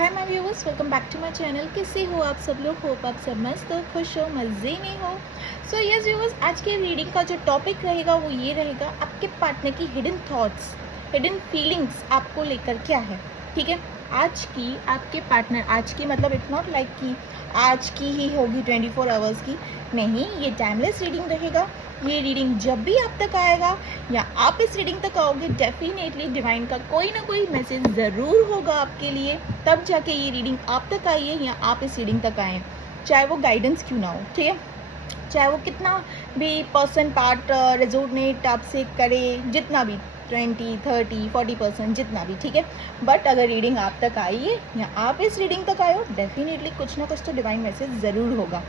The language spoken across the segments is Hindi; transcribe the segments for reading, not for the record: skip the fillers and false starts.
Hi my viewers, welcome back to my channel. कैसे हो आप सब लोग? होप आप सब मस्त हो, खुश हो, मज़े में हो। सो यस व्यूअर्स, आज के रीडिंग का जो टॉपिक रहेगा वो ये रहेगा, आपके पार्टनर की हिडन थॉट्स, हिडन फीलिंग्स आपको लेकर क्या है। ठीक है, आज की आपके पार्टनर, आज की मतलब इट्स नॉट लाइक कि आज की ही होगी 24 आवर्स की, नहीं, ये टाइमलेस रीडिंग रहेगा। ये रीडिंग जब भी आप तक आएगा या आप इस रीडिंग तक आओगे, डेफिनेटली डिवाइन का कोई ना कोई मैसेज ज़रूर होगा आपके लिए, तब जाके ये रीडिंग आप तक आई है या आप इस रीडिंग तक आए, चाहे वो गाइडेंस क्यों ना हो। ठीक है, चाहे वो कितना भी पर्सन पार्ट रेजोनेट आपसे करे, जितना भी 20, 30, 40% जितना भी, ठीक है, बट अगर रीडिंग आप तक आई है या आप इस रीडिंग तक आए हो, डेफिनेटली कुछ ना कुछ तो डिवाइन मैसेज ज़रूर होगा।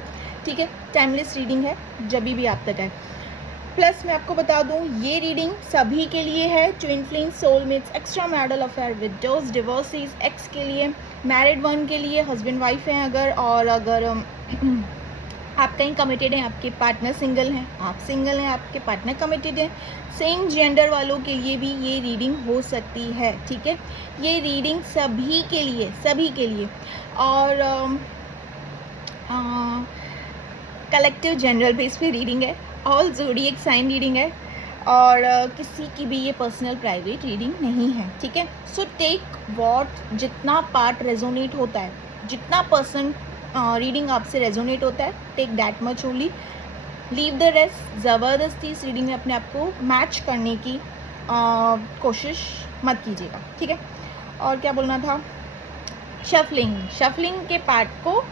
ठीक है, टाइमलेस रीडिंग है, जब भी आप तक आए। प्लस मैं आपको बता दूं, ये रीडिंग सभी के लिए है, twin flames, soulmates, extra marital affair, widows, divorcees, ex के लिए, मैरिड वन के लिए, हस्बैंड वाइफ हैं अगर, और अगर आप कहीं कमिटेड हैं, आपके पार्टनर सिंगल हैं, आप सिंगल हैं, आपके पार्टनर कमिटेड हैं, सेम जेंडर वालों के लिए भी ये रीडिंग हो सकती है। ठीक है, ये रीडिंग सभी के लिए और कलेक्टिव जनरल बेस पे रीडिंग है, ऑल ज़ोडिएक साइन रीडिंग है, और किसी की भी ये पर्सनल प्राइवेट रीडिंग नहीं है। ठीक है, सो टेक वॉट, जितना पार्ट रेजोनेट होता है, जितना पर्सन रीडिंग आपसे रेजोनेट होता है, take that much only, leave the rest. ज़बरदस्ती इस रीडिंग में अपने आप को मैच करने की कोशिश मत कीजिएगा। ठीक है, और क्या बोलना था, शफलिंग के पार्ट को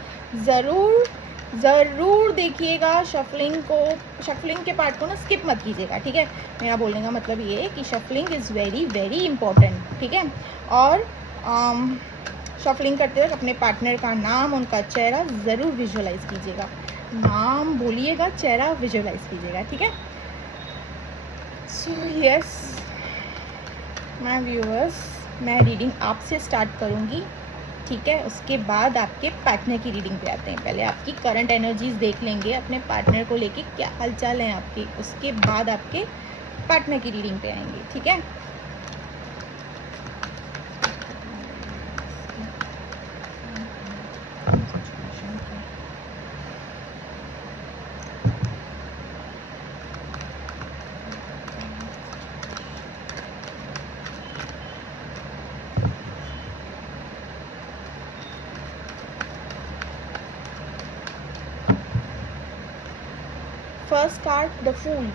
ज़रूर देखिएगा। शफलिंग के पार्ट को ना स्किप मत कीजिएगा। ठीक है, मेरा बोलने का मतलब ये है कि shuffling is very very important. ठीक है, और शफलिंग करते वक्त अपने पार्टनर का नाम, उनका चेहरा ज़रूर विजुअलाइज कीजिएगा। नाम बोलिएगा, चेहरा विजुअलाइज कीजिएगा। ठीक है, सो यस माय व्यूअर्स, मैं रीडिंग आपसे स्टार्ट करूँगी। ठीक है, उसके बाद आपके पार्टनर की रीडिंग पे आते हैं। पहले आपकी करंट एनर्जीज देख लेंगे, अपने पार्टनर को लेके क्या हालचाल है आपके, उसके बाद आपके पार्टनर की रीडिंग पे आएंगे। ठीक है, first card the fool.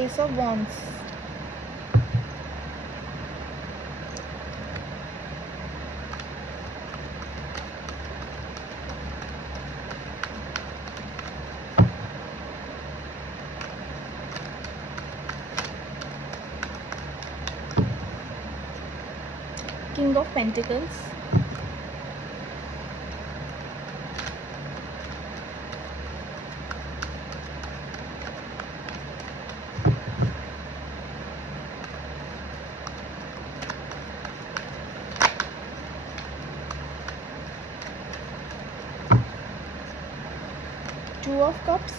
Ace of wands, King of Pentacles, Two of Cups,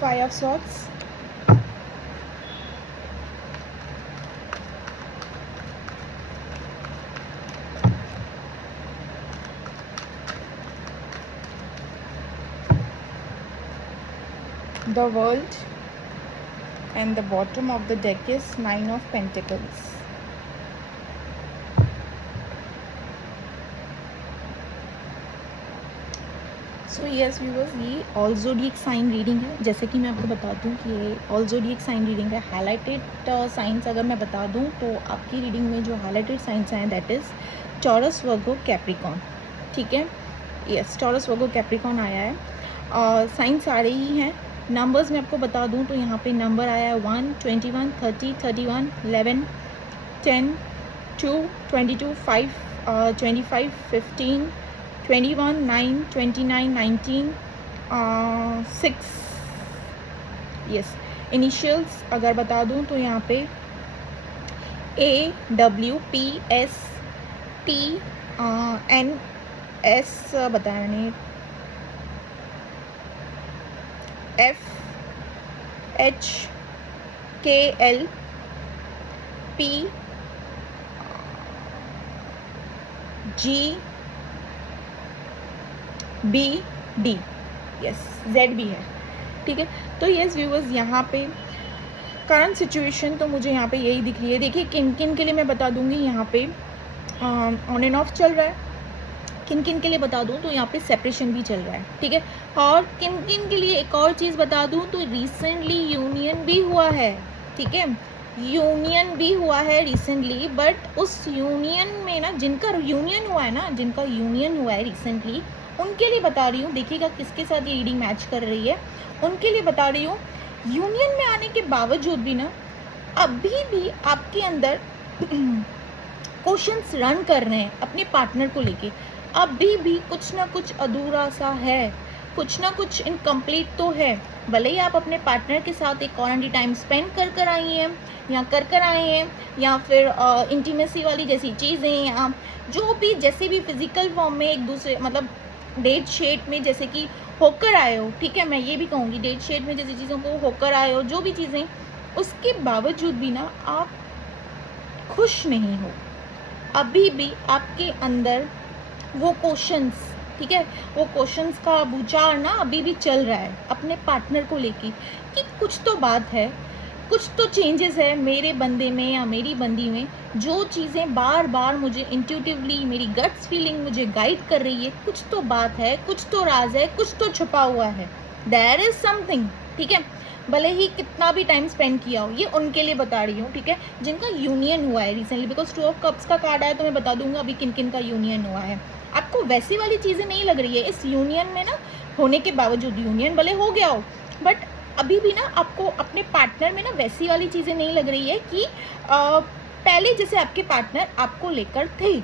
Five of Swords, the World, and the bottom of the deck is Nine of Pentacles. So yes viewers, ये ऑल ज़ोडिएक साइन रीडिंग है। जैसे कि मैं आपको बता दूं कि ये ऑल ज़ोडिएक साइन रीडिंग है। हाईलाइटेड साइंस अगर मैं बता दूं तो आपकी रीडिंग में जो हाईलाइटेड साइंस हैं that is taurus, Virgo, Capricorn. ठीक है, यस, टॉरस, वर्गो, कैप्रिकॉन आया है, और साइंस सारे ही हैं। नंबर्स मैं आपको बता दूं तो यहाँ पे नंबर आया है 1, 21, 30, 31, 11, 10, 2, 22, 5, 25, 15, 21, 9, 29, 19, 6. यस, इनिशियल्स अगर बता दूं तो यहाँ पे AWPSTNS बताया नहीं, FHKLPGBD, यस Z भी है, ठीक है। तो यस व्यूअर्स, यहाँ पे करंट सिचुएशन तो मुझे यहाँ पे यही दिख रही है। देखिए किन किन के लिए मैं बता दूंगी, यहाँ पे ऑन एंड ऑफ चल रहा है। किन किन के लिए बता दूं तो यहाँ पे सेपरेशन भी चल रहा है, ठीक है। और किन किन के लिए एक और चीज़ बता दूं तो रिसेंटली यूनियन भी हुआ है, ठीक है। यूनियन भी हुआ है रिसेंटली, बट उस यूनियन में ना, जिनका यूनियन हुआ है रिसेंटली, उनके लिए बता रही हूँ। देखिएगा किसके साथ ये रीडिंग मैच कर रही है, उनके लिए बता रही हूँ। यूनियन में आने के बावजूद भी ना अभी भी आपके अंदर क्वेश्चंस रन कर रहे हैं अपने पार्टनर को लेके। अभी भी कुछ ना कुछ अधूरा सा है, कुछ ना कुछ इनकम्प्लीट तो है। भले ही आप अपने पार्टनर के साथ एक क्वालिटी टाइम स्पेंड कर आई हैं या कर आए हैं, या फिर इंटीमेसी वाली जैसी चीज़ें, या जो भी जैसे भी फिजिकल फॉर्म में एक दूसरे मतलब डेट शेड में जैसे कि होकर आए हो, ठीक है। मैं ये भी कहूँगी डेट शेड में जैसी चीज़ों को होकर आए हो, जो भी चीज़ें, उसके बावजूद भी ना आप खुश नहीं हो। अभी भी आपके अंदर वो क्वेश्चंस, ठीक है, वो क्वेश्चंस का बुझार ना अभी भी चल रहा है अपने पार्टनर को लेके कि कुछ तो बात है, कुछ तो चेंजेस है मेरे बंदे में या मेरी बंदी में। जो चीज़ें बार बार मुझे इंट्यूटिवली मेरी गट्स फीलिंग मुझे गाइड कर रही है, कुछ तो बात है, कुछ तो राज है, कुछ तो छुपा हुआ है। देयर इज समथिंग, ठीक है। भले ही कितना भी टाइम स्पेंड किया हो, ये उनके लिए बता रही हूँ, ठीक है, जिनका यूनियन हुआ है रिसेंटली। बिकॉज 2 ऑफ कप्स का कार्ड आया तो मैं बता दूंगा अभी किन किन का यूनियन हुआ है। आपको वैसी वाली चीज़ें नहीं लग रही है इस यूनियन में ना, होने के बावजूद, यूनियन भले हो गया हो, बट अभी भी ना आपको अपने पार्टनर में ना वैसी वाली चीज़ें नहीं लग रही है कि पहले जैसे आपके पार्टनर आपको लेकर थे।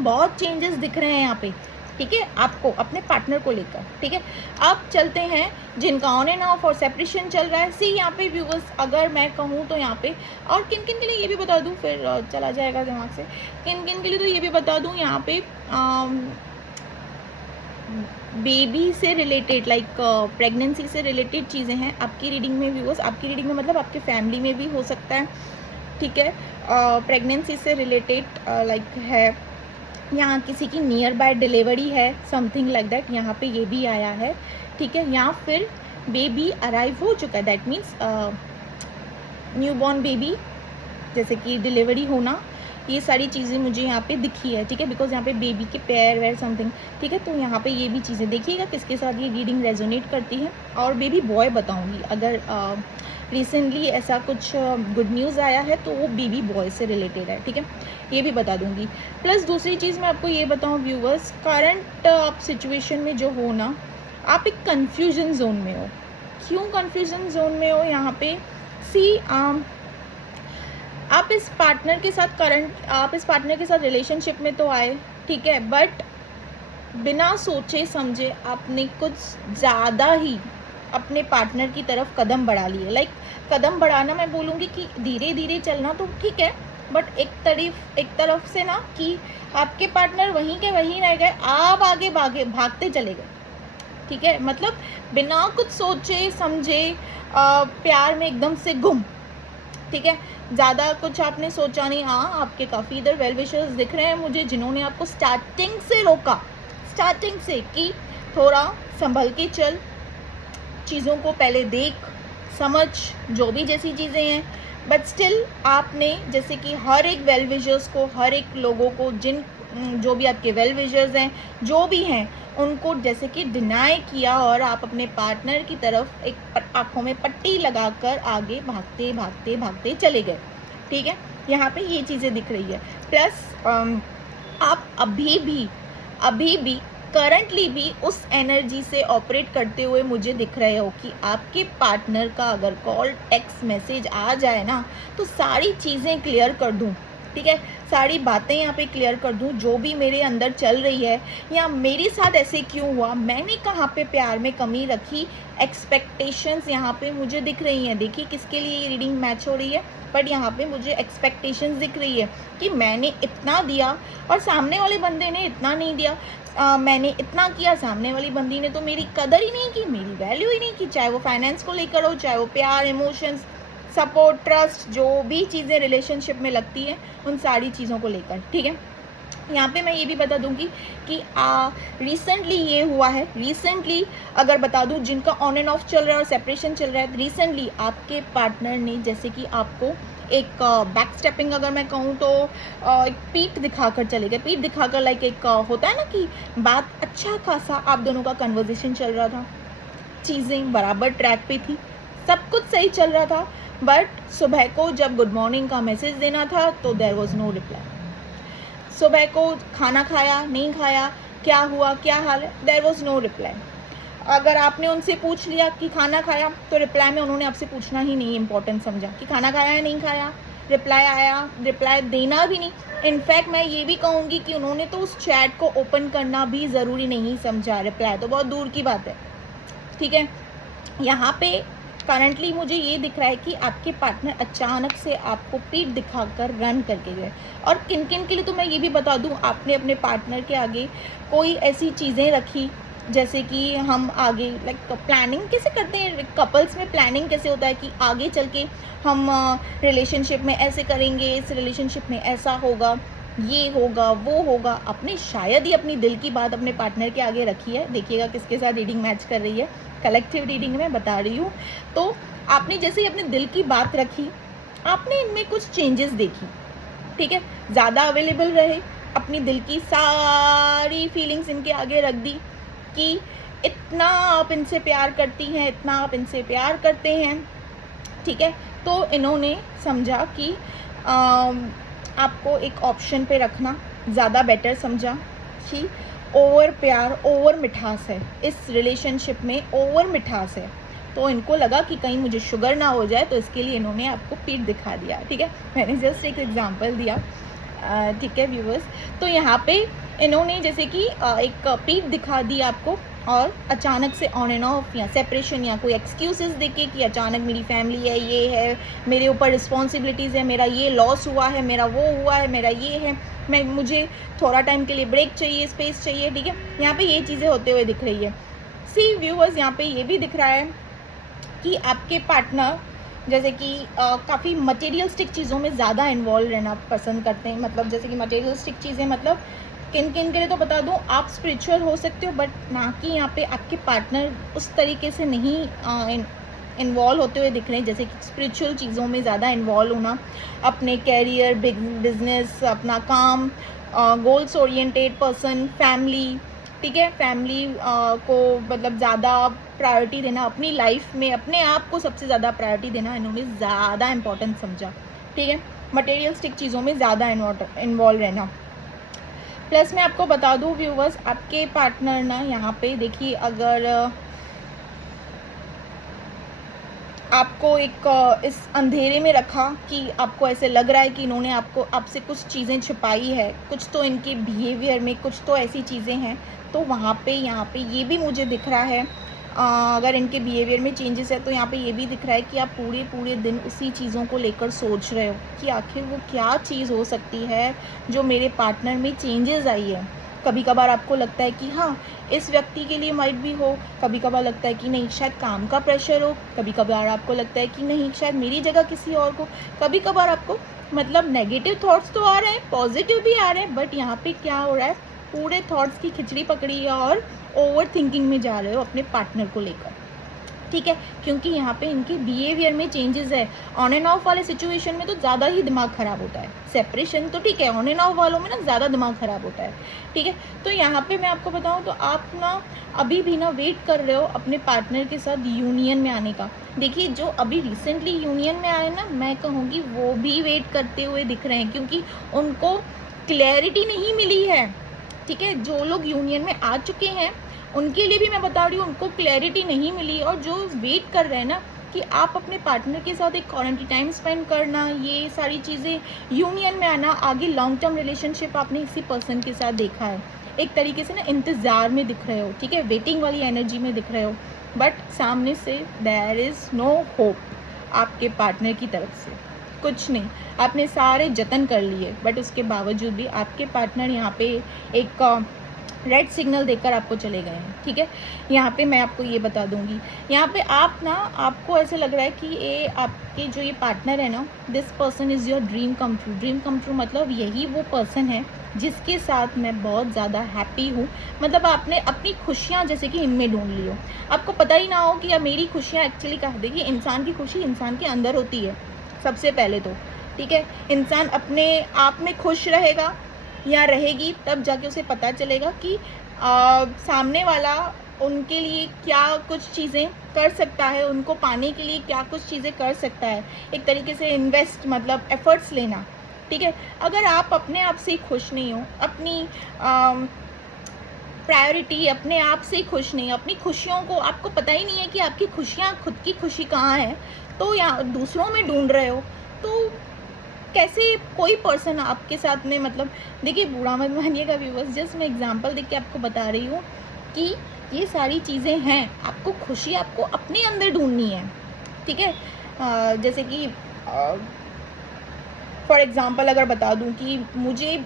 बहुत चेंजेस दिख रहे हैं यहाँ पे, ठीक है, आपको अपने पार्टनर को लेकर, ठीक है। अब चलते हैं जिनका ऑन एंड ऑफ और सेपरेशन चल रहा है। सी यहाँ पे व्यूअर्स, अगर मैं कहूँ तो यहाँ पे, और किन किन के लिए ये भी बता दूँ, फिर चला जाएगा दिमाग से, किन किन के लिए तो ये भी बता दूँ यहाँ पे बेबी से रिलेटेड, लाइक प्रेगनेंसी से रिलेटेड चीज़ें हैं आपकी रीडिंग में व्यूअर्स। आपकी रीडिंग में मतलब आपके फैमिली में भी हो सकता है, ठीक है। प्रेगनेंसी से रिलेटेड लाइक है, यहाँ किसी की नियर बाय डिलीवरी है, समथिंग लाइक दैट, यहाँ पे ये भी आया है, ठीक है। या फिर बेबी अराइव हो चुका है, दैट मीन्स न्यूबॉर्न बेबी, जैसे कि डिलीवरी होना, ये सारी चीज़ें मुझे यहाँ पे दिखी है, ठीक है। बिकॉज यहाँ पे बेबी के पैर वैर समथिंग, ठीक है। तो यहाँ पे ये भी चीज़ें देखिएगा किसके साथ ये रीडिंग रेजोनेट करती है। और बेबी बॉय बताऊँगी, अगर रिसेंटली ऐसा कुछ गुड न्यूज़ आया है तो वो बेबी बॉय से रिलेटेड है, ठीक है, ये भी बता दूंगी। प्लस दूसरी चीज़ मैं आपको ये बताऊं व्यूवर्स, करंट आप सिचुएशन में जो हो ना, आप एक कंफ्यूजन जोन में हो। क्यों कंफ्यूजन जोन में हो यहाँ पे, सी आप इस पार्टनर के साथ रिलेशनशिप में तो आए, ठीक है, बट बिना सोचे समझे आपने कुछ ज़्यादा ही अपने पार्टनर की तरफ कदम बढ़ा लिए। लाइक कदम बढ़ाना मैं बोलूँगी कि धीरे धीरे चलना तो ठीक है, बट एक तरफ से ना कि आपके पार्टनर वहीं के वहीं रह गए, आप आगे भागते चले गए, ठीक है। मतलब बिना कुछ सोचे समझे प्यार में एकदम से गुम, ठीक है। ज़्यादा कुछ आपने सोचा नहीं। हाँ, आपके काफ़ी इधर वेल विशर्स दिख रहे हैं मुझे, जिन्होंने आपको स्टार्टिंग से रोका, स्टार्टिंग से कि थोड़ा संभल के चल, चीज़ों को पहले देख समझ, जो भी जैसी चीज़ें हैं। बट स्टिल आपने जैसे कि हर एक वेल विशर्स को, हर एक लोगों को, जो भी आपके वेल विशर्स हैं, जो भी हैं, उनको जैसे कि डिनाई किया और आप अपने पार्टनर की तरफ एक आँखों में पट्टी लगाकर आगे भागते चले गए, ठीक है। यहाँ पे ये चीज़ें दिख रही है। प्लस आप अभी भी करंटली भी उस एनर्जी से ऑपरेट करते हुए मुझे दिख रहे हो कि आपके पार्टनर का अगर कॉल टेक्स्ट मैसेज आ जाए ना तो सारी चीज़ें क्लियर कर दूं, ठीक है, सारी बातें यहाँ पे क्लियर कर दूँ, जो भी मेरे अंदर चल रही है या मेरे साथ ऐसे क्यों हुआ, मैंने कहाँ पे प्यार में कमी रखी, एक्सपेक्टेशंस यहाँ पे मुझे दिख रही हैं। देखिए किसके लिए ये रीडिंग मैच हो रही है, बट यहाँ पे मुझे एक्सपेक्टेशंस दिख रही है कि मैंने इतना दिया और सामने वाले बंदे ने इतना नहीं दिया। मैंने इतना किया, सामने वाली बंदी ने तो मेरी कदर ही नहीं की, मेरी वैल्यू ही नहीं की, चाहे वो फाइनेंस को लेकर हो, चाहे वो प्यार, इमोशंस, सपोर्ट, ट्रस्ट, जो भी चीज़ें रिलेशनशिप में लगती हैं उन सारी चीज़ों को लेकर। ठीक है, यहाँ पे मैं ये भी बता दूंगी कि रिसेंटली ये हुआ है, रिसेंटली अगर बता दूं जिनका ऑन एंड ऑफ चल रहा है और सेपरेशन चल रहा है, रिसेंटली आपके पार्टनर ने जैसे कि आपको एक बैक स्टेपिंग अगर मैं कहूँ तो एक पीठ दिखाकर चले गए। पीठ दिखाकर लाइक एक होता है ना कि बात अच्छा खासा आप दोनों का कन्वर्जेशन चल रहा था, चीज़ें बराबर ट्रैक पे थी, सब कुछ सही चल रहा था, बट सुबह को जब गुड मॉर्निंग का मैसेज देना था तो देयर वॉज नो रिप्लाई। सुबह को खाना खाया, नहीं खाया, क्या हुआ, क्या हाल है, देयर वॉज नो रिप्लाई। अगर आपने उनसे पूछ लिया कि खाना खाया तो रिप्लाई में उन्होंने आपसे पूछना ही नहीं इम्पोर्टेंट समझा कि खाना खाया या नहीं खाया। रिप्लाई आया, रिप्लाई देना भी नहीं। इनफैक्ट मैं ये भी कहूँगी कि उन्होंने तो उस चैट को ओपन करना भी ज़रूरी नहीं समझा, रिप्लाई तो बहुत दूर की बात है। ठीक है, यहाँ पे करंटली मुझे ये दिख रहा है कि आपके पार्टनर अचानक से आपको पीठ दिखाकर रन करके गए। और किन किन के लिए तो मैं ये भी बता दूं, आपने अपने पार्टनर के आगे कोई ऐसी चीज़ें रखी जैसे कि हम आगे लाइक प्लानिंग कैसे करते हैं कपल्स में, प्लानिंग कैसे होता है कि आगे चल के हम रिलेशनशिप में ऐसे करेंगे, इस रिलेशनशिप में ऐसा होगा, ये होगा, वो होगा। आपने शायद ही अपनी दिल की बात अपने पार्टनर के आगे रखी है। देखिएगा किसके साथ रीडिंग मैच कर रही है, कलेक्टिव रीडिंग में बता रही हूँ। तो आपने जैसे ही अपने दिल की बात रखी, आपने इनमें कुछ चेंजेस देखी। ठीक है, ज़्यादा अवेलेबल रहे, अपनी दिल की सारी फीलिंग्स इनके आगे रख दी कि इतना आप इनसे प्यार करती हैं, इतना आप इनसे प्यार करते हैं। ठीक है, तो इन्होंने समझा कि आपको एक ऑप्शन पे रखना ज़्यादा बेटर समझा कि ओवर प्यार, ओवर मिठास है इस रिलेशनशिप में, ओवर मिठास है। तो इनको लगा कि कहीं मुझे शुगर ना हो जाए, तो इसके लिए इन्होंने आपको पीठ दिखा दिया। ठीक है, मैंने जस्ट एक एग्जांपल दिया। ठीक है व्यूवर्स, तो यहाँ पे इन्होंने जैसे कि एक पीठ दिखा दी आपको, और अचानक से ऑन एंड ऑफ या सेपरेशन या कोई एक्सक्यूजेस देके कि अचानक मेरी फैमिली है, ये है, मेरे ऊपर रिस्पॉन्सिबिलिटीज़ है, मेरा ये लॉस हुआ है, मेरा वो हुआ है, मेरा ये है, मुझे थोड़ा टाइम के लिए ब्रेक चाहिए, स्पेस चाहिए। ठीक है, यहाँ पे ये चीज़ें होते हुए दिख रही है। सी व्यूअर्स, यहाँ पे ये भी दिख रहा है कि आपके पार्टनर जैसे कि काफ़ी मटेरियलिस्टिक चीज़ों में ज़्यादा इन्वॉल्व रहना पसंद करते हैं। मतलब जैसे कि मटेरियलिस्टिक चीज़ें, मतलब किन किन के लिए तो बता दूं, आप स्पिरिचुअल हो सकते हो, बट ना कि यहाँ पे आपके पार्टनर उस तरीके से नहीं इन्वॉल्व होते हुए दिख रहे हैं। जैसे कि स्पिरिचुअल चीज़ों में ज़्यादा इन्वॉल्व होना, अपने कैरियर, बिजनेस, अपना काम, गोल्स ओरिएंटेड पर्सन, फैमिली। ठीक है, फैमिली को मतलब ज़्यादा प्रायोरिटी देना, अपनी लाइफ में अपने आप को सबसे ज़्यादा प्रायोरिटी देना इन्होंने ज़्यादा इम्पोर्टेंट समझा। ठीक है, मटेरियलिस्टिक चीज़ों में ज़्यादा इन्वॉल्व रहना। प्लस मैं आपको बता दूं व्यूवर्स, आपके पार्टनर ना यहाँ पे देखिए, अगर आपको एक इस अंधेरे में रखा कि आपको ऐसे लग रहा है कि इन्होंने आपसे कुछ चीज़ें छिपाई है, कुछ तो इनके बिहेवियर में कुछ तो ऐसी चीज़ें हैं, तो वहाँ पे यहाँ पे ये भी मुझे दिख रहा है। अगर इनके बिहेवियर में चेंजेस है तो यहाँ पे ये भी दिख रहा है कि आप पूरे दिन उसी चीज़ों को लेकर सोच रहे हो कि आखिर वो क्या चीज़ हो सकती है जो मेरे पार्टनर में चेंजेस आई है। कभी कभार आपको लगता है कि हाँ इस व्यक्ति के लिए माइट भी हो, कभी कभार लगता है कि नहीं शायद काम का प्रेशर हो, कभी कभार आपको लगता है कि नहीं शायद मेरी जगह किसी और को, कभी कभार आपको मतलब नेगेटिव थॉट्स तो आ रहे हैं, पॉजिटिव भी आ रहे हैं, बट यहाँ पे क्या हो रहा है, पूरे थॉट्स की खिचड़ी पकड़ी है और ओवर थिंकिंग में जा रहे हो अपने पार्टनर को लेकर। ठीक है, क्योंकि यहाँ पे इनके बिहेवियर में चेंजेस है। ऑन एंड ऑफ वाले सिचुएशन में तो ज़्यादा ही दिमाग ख़राब होता है, सेपरेशन तो ठीक है, ऑन एंड ऑफ वालों में ना ज़्यादा दिमाग ख़राब होता है। ठीक है, तो यहाँ पे मैं आपको बताऊँ तो आप ना अभी भी ना वेट कर रहे हो अपने पार्टनर के साथ यूनियन में आने का। देखिए जो अभी रिसेंटली यूनियन में आए ना, मैं कहूँगी वो भी वेट करते हुए दिख रहे हैं, क्योंकि उनको क्लैरिटी नहीं मिली है। ठीक है, जो लोग यूनियन में आ चुके हैं उनके लिए भी मैं बता रही हूँ, उनको क्लैरिटी नहीं मिली, और जो वेट कर रहे हैं ना कि कि आप अपने पार्टनर के साथ एक क्वालिटी टाइम स्पेंड करना, ये सारी चीज़ें, यूनियन में आना, आगे लॉन्ग टर्म रिलेशनशिप आपने इसी पर्सन के साथ देखा है। एक तरीके से ना इंतज़ार में दिख रहे हो, ठीक है, वेटिंग वाली एनर्जी में दिख रहे हो, बट सामने से देयर इज़ नो होप आपके पार्टनर की तरफ से, कुछ नहीं। आपने सारे जतन कर लिए, बट उसके बावजूद भी आपके पार्टनर यहाँ पे एक रेड सिग्नल देकर आपको चले गए हैं, ठीक है। यहाँ पे मैं आपको ये बता दूंगी, यहाँ पे आपको ऐसे लग रहा है कि ये आपके जो ये पार्टनर है ना, this person is your dream come true. Dream come true मतलब यही वो पर्सन है जिसके साथ मैं बहुत ज़्यादा हैप्पी हूँ। मतलब आपने अपनी खुशियाँ जैसे कि इनमें ढूंढ ली हो, आपको पता ही ना हो कि अब मेरी खुशियाँ एक्चुअली कहा, देखिए इंसान की खुशी इंसान के अंदर होती है सबसे पहले तो, ठीक है। इंसान अपने आप में खुश रहेगा या रहेगी, तब जाके उसे पता चलेगा कि सामने वाला उनके लिए क्या कुछ चीज़ें कर सकता है, उनको पाने के लिए क्या कुछ चीज़ें कर सकता है। एक तरीके से इन्वेस्ट मतलब एफर्ट्स लेना, ठीक है। अगर आप अपने आप से खुश नहीं हो, अपनी प्रायोरिटी अपने आप से खुश नहीं, अपनी खुशियों को आपको पता ही नहीं है कि आपकी खुशियाँ, खुद की खुशी कहाँ है, तो या दूसरों में ढूंढ रहे हो, तो कैसे कोई पर्सन आपके साथ में, मतलब देखिए बुरा मत मानिएगा व्यूअर्स, जस्ट मैं एग्जांपल देख के आपको बता रही हूँ कि ये सारी चीज़ें हैं, आपको खुशी आपको अपने अंदर ढूंढनी है, ठीक है। जैसे कि फॉर एग्जांपल अगर बता दूं कि मुझे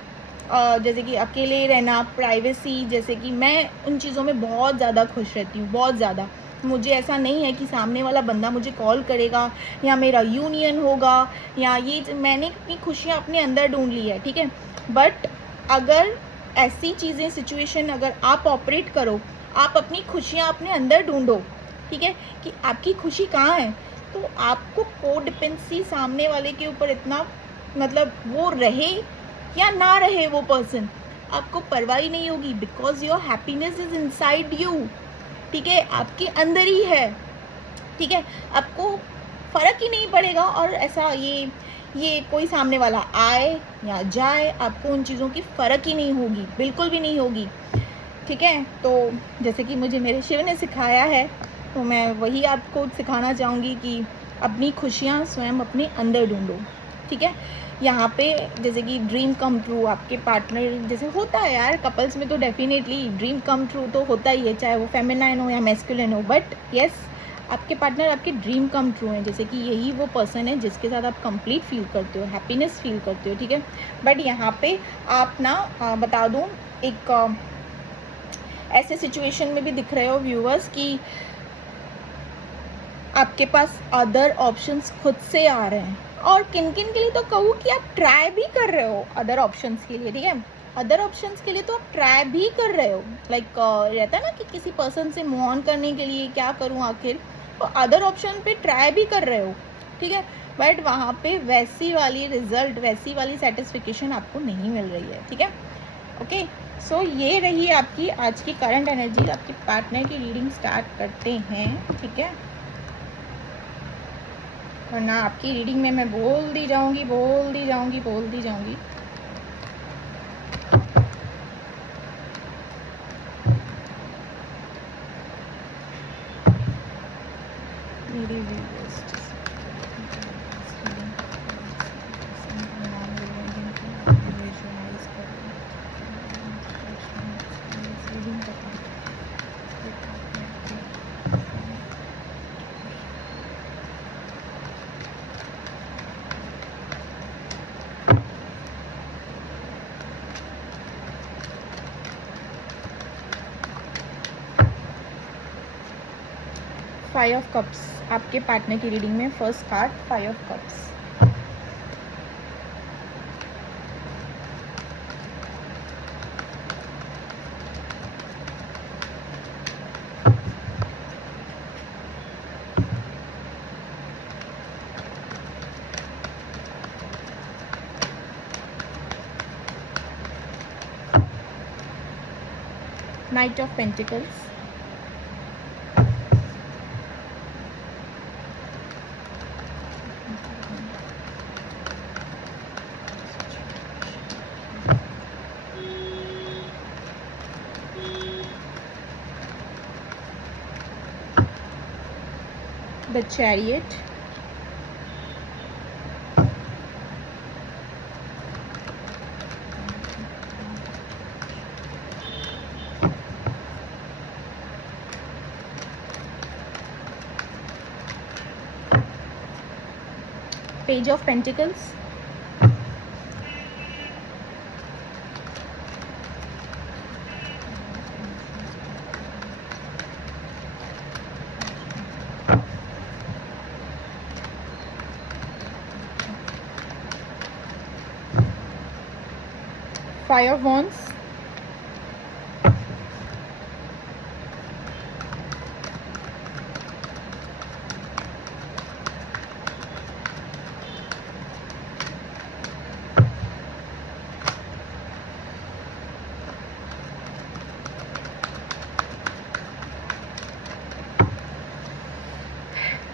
जैसे कि अकेले रहना, प्राइवेसी, जैसे कि मैं उन चीज़ों में बहुत ज़्यादा खुश रहती हूँ, बहुत ज़्यादा। मुझे ऐसा नहीं है कि सामने वाला बंदा मुझे कॉल करेगा या मेरा यूनियन होगा, या ये मैंने अपनी खुशियाँ अपने अंदर ढूंढ ली है, ठीक है। बट अगर ऐसी चीज़ें, सिचुएशन अगर आप ऑपरेट करो, आप अपनी खुशियाँ अपने अंदर ढूंढो, ठीक है, कि आपकी खुशी कहाँ है, तो आपको कोडिपेंडेंसी सामने वाले के ऊपर इतना, मतलब वो रहे या ना रहे वो पर्सन, आपको परवाह ही नहीं होगी, because your happiness is inside you, ठीक है, आपके अंदर ही है, ठीक है। आपको फर्क ही नहीं पड़ेगा, और ऐसा ये कोई सामने वाला आए या जाए, आपको उन चीज़ों की फ़र्क ही नहीं होगी, बिल्कुल भी नहीं होगी, ठीक है। तो जैसे कि मुझे मेरे शिव ने सिखाया है, तो मैं वही आपको सिखाना चाहूँगी कि अपनी खुशियाँ स्वयं अपने अंदर ढूंढो, ठीक है। यहाँ पे जैसे कि ड्रीम कम ट्रू आपके पार्टनर, जैसे होता है यार कपल्स में, तो डेफिनेटली ड्रीम कम ट्रू तो होता ही है, चाहे वो फेमिनाइन हो या मैस्कुलिन हो, बट यस आपके पार्टनर आपके ड्रीम कम ट्रू हैं, जैसे कि यही वो पर्सन है जिसके साथ आप कंप्लीट फील करते हो, हैप्पीनेस फील करते हो, ठीक है। बट यहाँ पे आप ना बता दूँ, एक ऐसे सिचुएशन में भी दिख रहे हो व्यूअर्स कि आपके पास अदर ऑप्शंस खुद से आ रहे हैं, और किन किन के लिए तो कहूँ कि आप ट्राई भी कर रहे हो अदर ऑप्शंस के लिए, ठीक है। अदर ऑप्शंस के लिए तो आप ट्राई भी कर रहे हो, लाइक रहता है ना कि किसी पर्सन से मूव ऑन करने के लिए क्या करूँ आखिर, तो अदर ऑप्शन पे ट्राई भी कर रहे हो, ठीक है। बट वहाँ पे वैसी वाली रिजल्ट, वैसी वाली सेटिस्फिकेशन आपको नहीं मिल रही है, ठीक है। ओके, सो ये रही आपकी आज की करंट एनर्जी। आपके पार्टनर की रीडिंग स्टार्ट करते हैं, ठीक है, वरना आपकी रीडिंग में मैं बोल दी जाऊंगी। मेरे व्यूअर्स फाइव ऑफ कप्स आपके पार्टनर की रीडिंग में first card five of cups. Night of pentacles, the chariot, Page of Pentacles, Five of Wands,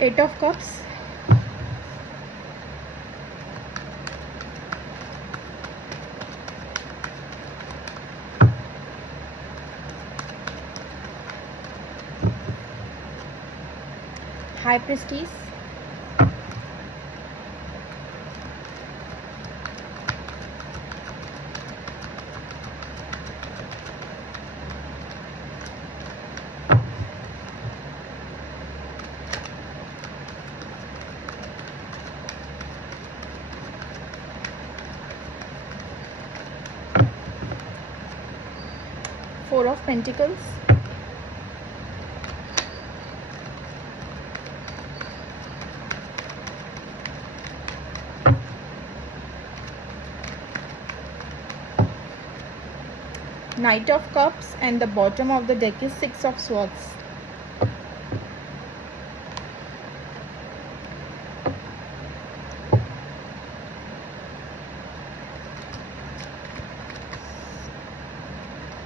Eight of Cups, High Priestess, Four of Pentacles, Knight of Cups, and the bottom of the deck is Six of Swords.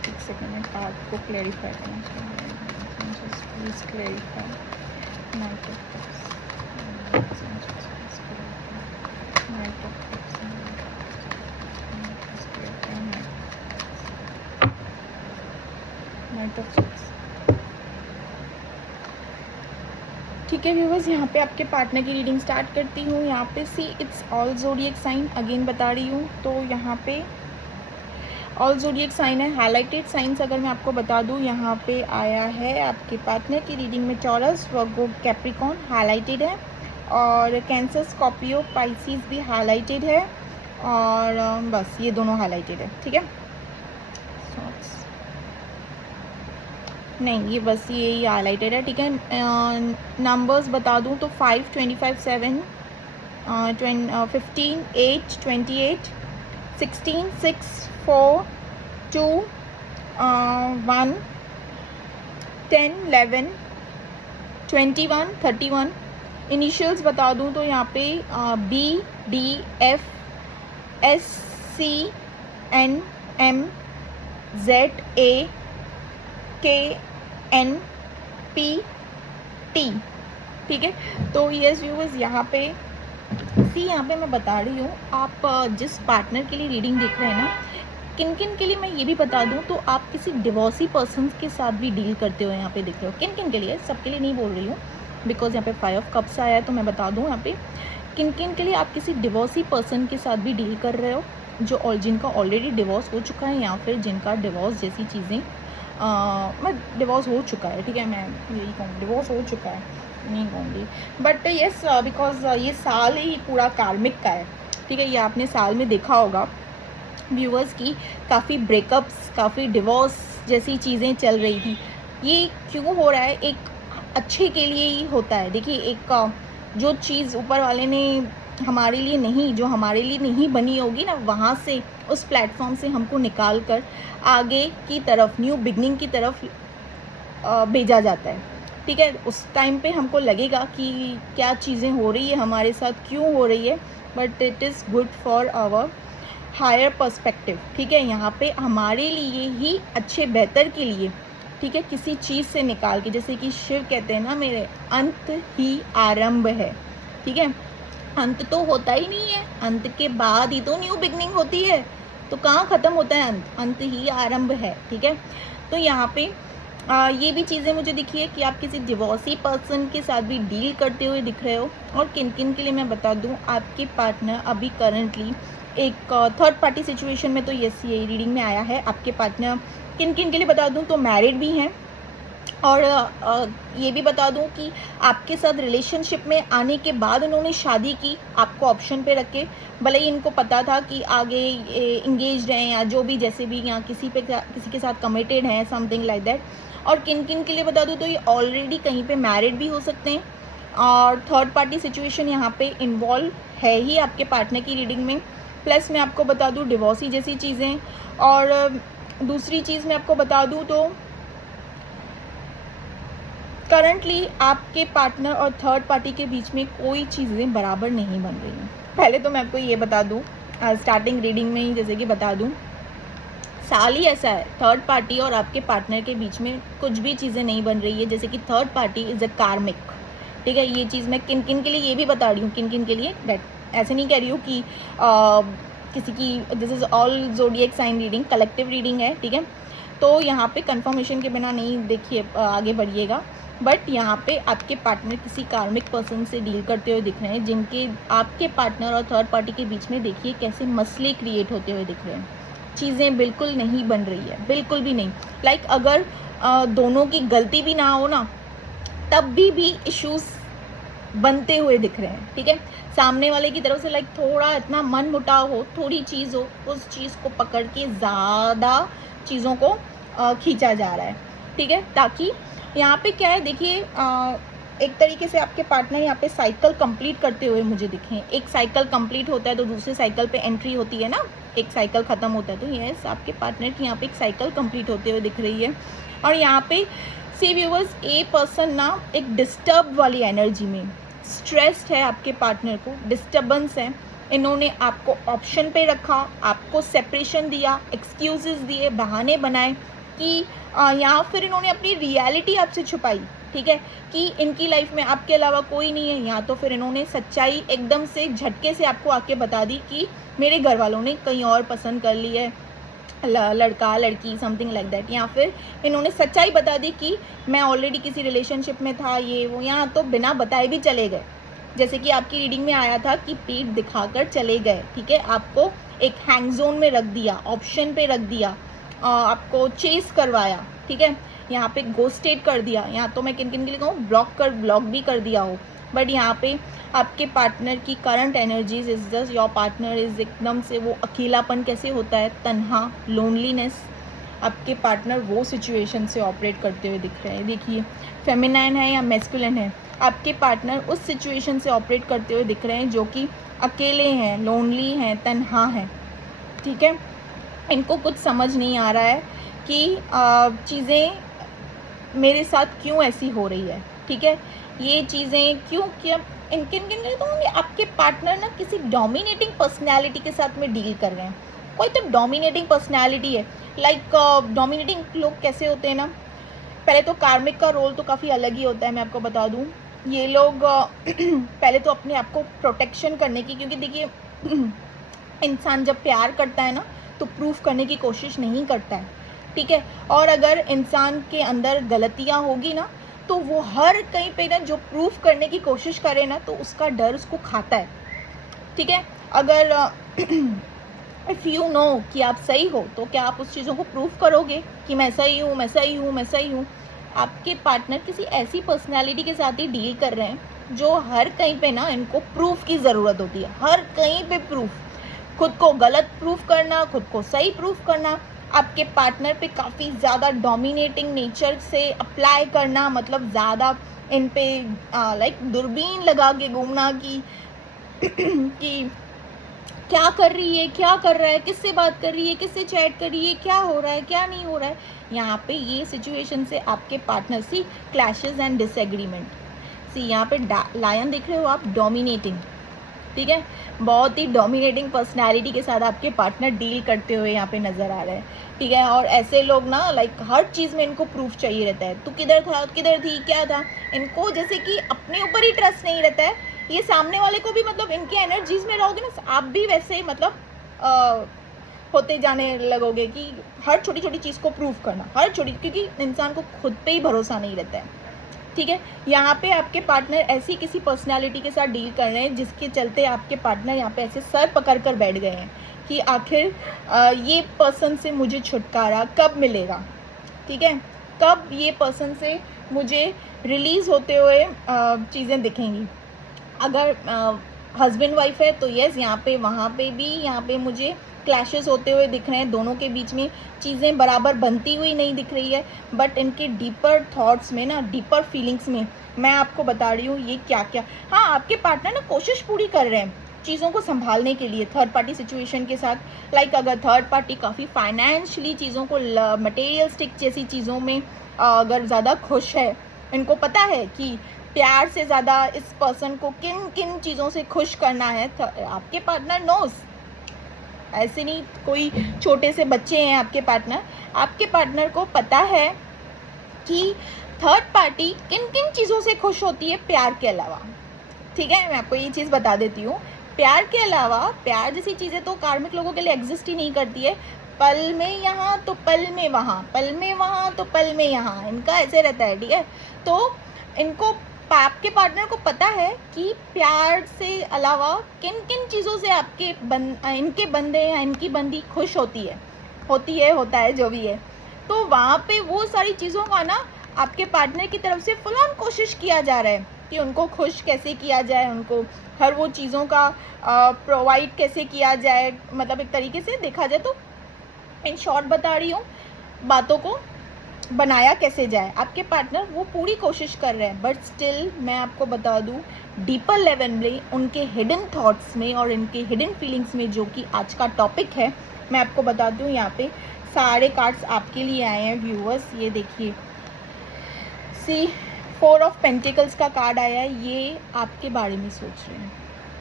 एक सेकंड में कार्ड को क्लैरिफाई करना चाहिए, just please clarify. Night of cups, night of cups, night of swords. ठीक है व्यूवर्स, यहाँ पे आपके पार्टनर की रीडिंग स्टार्ट करती हूँ। यहाँ पे see it's all zodiac sign, again बता रही हूँ। तो यहाँ पे ऑल ज़ोडिएक साइन है। हाईलाइटेड साइंस अगर मैं आपको बता दूँ, यहाँ पे आया है आपके पार्टनर की रीडिंग में टॉरस, वर्गो, कैप्रिकॉर्न हाईलाइटेड है, और कैंसर, स्कॉर्पियो, पाइसिस भी हाईलाइटेड है, और बस ये दोनों हाईलाइटेड है। ठीक है, नहीं ये बस ये हाईलाइटेड है। ठीक है, नंबर्स बता दूं तो 5, 25, 7, 15, 8, 28, 16, 6, 4, 2, 1, 10, 11, 21, 31। इनिशियल्स बता दूं तो यहाँ पे B, D, F, S, C, N, M, Z, A, K, N, P, T। ठीक है, तो यस व्यूअर्स, यहाँ पे यहाँ पे मैं बता रही हूँ, आप जिस पार्टनर के लिए रीडिंग देख रहे हैं ना, किन किन के लिए मैं ये भी बता दूँ, तो आप किसी डिवोर्सी पर्सन के साथ भी डील करते हो। यहाँ पे देख रहे हो किन किन के लिए, सबके लिए नहीं बोल रही हूँ, बिकॉज यहाँ पे 5 ऑफ कप्स आया है। तो मैं बता दूँ यहाँ पे किन किन के लिए आप किसी डिवोर्सी पर्सन के साथ भी डील कर रहे हो, जो जिनका ऑलरेडी डिवोर्स हो चुका है, या फिर जिनका डिवोर्स जैसी चीज़ें मैं डिवोर्स हो चुका है। ठीक है, मैं यही कहूँगी डिवोर्स हो चुका है, नहीं कहूँगी, बट येस बिकॉज ये साल ही पूरा कार्मिक का है। ठीक है, ये आपने साल में देखा होगा व्यूअर्स की काफ़ी ब्रेकअप्स, काफ़ी डिवोर्स जैसी चीज़ें चल रही थी। ये क्यों हो रहा है, एक अच्छे के लिए ही होता है। देखिए, एक जो चीज़ ऊपर वाले ने हमारे लिए नहीं, जो हमारे लिए नहीं बनी होगी ना, वहाँ से, उस प्लेटफॉर्म से हमको निकाल कर आगे की तरफ, न्यू बिगनिंग की तरफ भेजा जाता है। ठीक है, उस टाइम पे हमको लगेगा कि क्या चीज़ें हो रही है हमारे साथ, क्यों हो रही है, but it is good for our higher perspective. ठीक है, यहाँ पे हमारे लिए ही अच्छे बेहतर के लिए। ठीक है, किसी चीज़ से निकाल के, जैसे कि शिव कहते हैं ना, मेरे अंत ही आरंभ है। ठीक है, अंत तो होता ही नहीं है, अंत के बाद ही तो न्यू बिगनिंग होती है। तो कहाँ ख़त्म होता है अंत, अंत ही आरंभ है। ठीक है, तो यहाँ पे ये भी चीज़ें मुझे दिखी है कि आप किसी डिवोर्सी पर्सन के साथ भी डील करते हुए दिख रहे हो। और किन किन के लिए मैं बता दूं, आपके पार्टनर अभी करंटली एक थर्ड पार्टी सिचुएशन में, तो यस ये रीडिंग में आया है। आपके पार्टनर किन किन के लिए बता दूं तो मैरिड भी हैं, और ये भी बता दूं कि आपके साथ रिलेशनशिप में आने के बाद उन्होंने शादी की, आपको ऑप्शन पे रख के। भले ही इनको पता था कि आगे इंगेज्ड हैं या जो भी जैसे भी, या किसी के साथ कमिटेड हैं, समथिंग लाइक दैट। और किन किन के लिए बता दूं तो ये ऑलरेडी कहीं पे मैरिड भी हो सकते हैं, और थर्ड पार्टी सिचुएशन यहाँ पे इन्वॉल्व है ही आपके पार्टनर की रीडिंग में। प्लस मैं आपको बता दूँ डिवोर्सी जैसी चीज़ें। और दूसरी चीज़ मैं आपको बता दूँ तो करंटली आपके पार्टनर और थर्ड पार्टी के बीच में कोई चीज़ें बराबर नहीं बन रही हैं। पहले तो मैं आपको ये बता दूं, स्टार्टिंग रीडिंग में ही जैसे कि बता दूं, साल ही ऐसा है थर्ड पार्टी और आपके पार्टनर के बीच में कुछ भी चीज़ें नहीं बन रही है। जैसे कि थर्ड पार्टी इज़ अ कार्मिक, ठीक है। ये चीज़ मैं किन किन के लिए ये भी बता रही हूँ, किन किन के लिए दैट, ऐसे नहीं कह रही हूँ कि किसी की, this is all zodiac sign reading, collective reading है, ठीक है। तो यहाँ पे कंफर्मेशन के बिना नहीं देखिए, आगे बढ़िएगा। बट यहाँ पे आपके पार्टनर किसी कार्मिक पर्सन से डील करते हुए दिख रहे हैं, जिनके आपके पार्टनर और थर्ड पार्टी के बीच में देखिए कैसे मसले क्रिएट होते हुए दिख रहे हैं। चीज़ें बिल्कुल नहीं बन रही है, बिल्कुल भी नहीं। लाइक अगर दोनों की गलती भी ना हो ना, तब भी इश्यूज बनते हुए दिख रहे हैं, ठीक है। सामने वाले की तरफ से लाइक थोड़ा इतना मन मुटाव हो, थोड़ी चीज़ हो, उस चीज़ को पकड़ के ज़्यादा चीज़ों को खींचा जा रहा है, ठीक है। ताकि यहाँ पे क्या है देखिए, एक तरीके से आपके पार्टनर यहाँ पे साइकिल कंप्लीट करते हुए मुझे दिखे। एक साइकिल कंप्लीट होता है तो दूसरे साइकिल पे एंट्री होती है ना, एक साइकिल ख़त्म होता है, तो यस आपके पार्टनर की यहाँ पे एक साइकिल कंप्लीट होते हुए दिख रही है। और यहाँ पे सी व्यूअर्स, ए पर्सन ना एक डिस्टर्ब वाली एनर्जी में, स्ट्रेस्ड है, आपके पार्टनर को डिस्टर्बेंस है। इन्होंने आपको ऑप्शन पे रखा, आपको सेपरेशन दिया, एक्सक्यूजेस दिए, बहाने बनाए कि या फिर इन्होंने अपनी रियलिटी आपसे छुपाई, ठीक है, कि इनकी लाइफ में आपके अलावा कोई नहीं है। या तो फिर इन्होंने सच्चाई एकदम से झटके से आपको आके बता दी कि मेरे घर वालों ने कहीं और पसंद कर ली है, लड़का लड़की, समथिंग लाइक दैट। या फिर इन्होंने सच्चाई बता दी कि मैं ऑलरेडी किसी रिलेशनशिप में था, ये वो, यहाँ तो बिना बताए भी चले गए। जैसे कि आपकी रीडिंग में आया था कि पीठ दिखाकर चले गए, ठीक है। आपको एक हैंग जोन में रख दिया, ऑप्शन पे रख दिया, आपको चेस करवाया, ठीक है। यहाँ पे गोस्टेड कर दिया, यहाँ तो मैं किन किन के लिए कहूँ, ब्लॉक भी कर दिया हो। बट यहाँ पे आपके पार्टनर की current energies is just, your partner is एकदम से, वो अकेलापन कैसे होता है, तन्हा, लोनलीनेस, आपके पार्टनर वो सिचुएशन से ऑपरेट करते हुए दिख रहे हैं। देखिए फेमिनाइन है या मैस्कुलिन है, आपके पार्टनर उस सिचुएशन से ऑपरेट करते हुए दिख रहे हैं जो कि अकेले हैं, लोनली हैं, तन्हा हैं, ठीक है। इनको कुछ समझ नहीं आ रहा है कि चीज़ें मेरे साथ क्यों ऐसी हो रही है, ठीक है। ये चीज़ें क्यों, क्या किन किन तो होंगे, आपके पार्टनर ना किसी डोमिनेटिंग पर्सनैलिटी के साथ में डील कर रहे हैं। कोई तो डोमिनेटिंग पर्सनैलिटी है, लाइक डोमिनेटिंग लोग कैसे होते हैं ना, पहले तो कार्मिक का रोल तो काफ़ी अलग ही होता है, मैं आपको बता दूं। ये लोग पहले तो अपने आप को प्रोटेक्शन करने की, क्योंकि देखिए इंसान जब प्यार करता है ना तो प्रूफ करने की कोशिश नहीं करता है, ठीक है। और अगर इंसान के अंदर गलतियां होगी ना तो वो हर कहीं पे ना जो प्रूफ करने की कोशिश करे ना तो उसका डर उसको खाता है, ठीक है। अगर इफ़ यू नो कि आप सही हो तो क्या आप उस चीज़ों को प्रूफ करोगे कि मैं सही हूँ, मैं सही हूँ, मैं सही हूँ। आपके पार्टनर किसी ऐसी पर्सनैलिटी के साथ ही डील कर रहे हैं जो हर कहीं पे ना इनको प्रूफ की ज़रूरत होती है, हर कहीं पे प्रूफ, खुद को गलत प्रूफ करना, खुद को सही प्रूफ करना। आपके पार्टनर पे काफ़ी ज़्यादा डोमिनेटिंग नेचर से अप्लाई करना, मतलब ज़्यादा इन पे लाइक दूरबीन लगा के घूमना कि कि क्या कर रही है, क्या कर रहा है, किससे बात कर रही है, किससे चैट कर रही है, क्या हो रहा है, क्या नहीं हो रहा है। यहाँ पे ये सिचुएशन से आपके पार्टनर सी क्लैशेस एंड डिसएग्रीमेंट, सी यहाँ पे लायन देख रहे हो आप, डोमिनेटिंग, ठीक है। बहुत ही डोमिनेटिंग पर्सनालिटी के साथ आपके पार्टनर डील करते हुए यहाँ पे नज़र आ रहे हैं, ठीक है। और ऐसे लोग ना लाइक हर चीज़ में इनको प्रूफ चाहिए रहता है, तू किधर था, किधर थी, क्या था। इनको जैसे कि अपने ऊपर ही ट्रस्ट नहीं रहता है। ये सामने वाले को भी, मतलब इनकी एनर्जीज में रहोगे ना आप भी वैसे, मतलब होते जाने लगोगे कि हर छोटी छोटी चीज़ को प्रूव करना, हर छोटी, क्योंकि इंसान को खुद पे ही भरोसा नहीं रहता है। ठीक है, यहाँ पे आपके पार्टनर ऐसी किसी पर्सनालिटी के साथ डील कर रहे हैं जिसके चलते आपके पार्टनर यहाँ पे ऐसे सर पकड़ कर बैठ गए हैं कि आखिर ये पर्सन से मुझे छुटकारा कब मिलेगा। ठीक है, कब ये पर्सन से मुझे रिलीज़ होते हुए चीज़ें दिखेंगी। अगर हस्बैंड वाइफ है तो यस, यहाँ पे वहाँ पे भी यहाँ पे मुझे क्लैशेस होते हुए दिख रहे हैं, दोनों के बीच में चीज़ें बराबर बनती हुई नहीं दिख रही है। बट इनके डीपर थॉट्स में ना, डीपर फीलिंग्स में मैं आपको बता रही हूँ ये क्या क्या, हाँ आपके पार्टनर ना कोशिश पूरी कर रहे हैं चीज़ों को संभालने के लिए थर्ड पार्टी सिचुएशन के साथ। लाइक अगर थर्ड पार्टी काफ़ी फाइनेंशियली चीज़ों को, मटेरियलिस्टिक जैसी चीज़ों में अगर ज़्यादा खुश है, इनको पता है कि प्यार से ज़्यादा इस पर्सन को किन किन चीज़ों से खुश करना है, आपके पार्टनर नोस। ऐसे नहीं कोई छोटे से बच्चे हैं आपके पार्टनर को पता है कि थर्ड पार्टी किन किन चीज़ों से खुश होती है प्यार के अलावा। ठीक है, मैं आपको ये चीज़ बता देती हूँ, प्यार के अलावा, प्यार जैसी चीज़ें तो कार्मिक लोगों के लिए एग्जिस्ट ही नहीं करती है। पल में यहाँ तो पल में वहाँ, पल में वहाँ तो पल में यहाँ, इनका ऐसे रहता है। ठीक है, तो इनको, आपके पार्टनर को पता है कि प्यार से अलावा किन किन चीज़ों से इनके बंदे या इनकी बंदी खुश होती है होता है जो भी है। तो वहाँ पे वो सारी चीज़ों का ना आपके पार्टनर की तरफ से फुल ऑन कोशिश किया जा रहा है कि उनको खुश कैसे किया जाए, उनको हर वो चीज़ों का प्रोवाइड कैसे किया जाए। मतलब एक तरीके से देखा जाए तो इन शॉर्ट बता रही हूँ, बातों को बनाया कैसे जाए। आपके पार्टनर वो पूरी कोशिश कर रहे हैं, बट स्टिल मैं आपको बता दूं डीपर लेवल में उनके हिडन थॉट्स में और इनके हिडन फीलिंग्स में, जो कि आज का टॉपिक है, मैं आपको बता दूं यहाँ पे सारे कार्ड्स आपके लिए आए हैं व्यूअर्स। ये देखिए, सी 4 ऑफ पेंटिकल्स का कार्ड आया है। ये आपके बारे में सोच रहे हैं।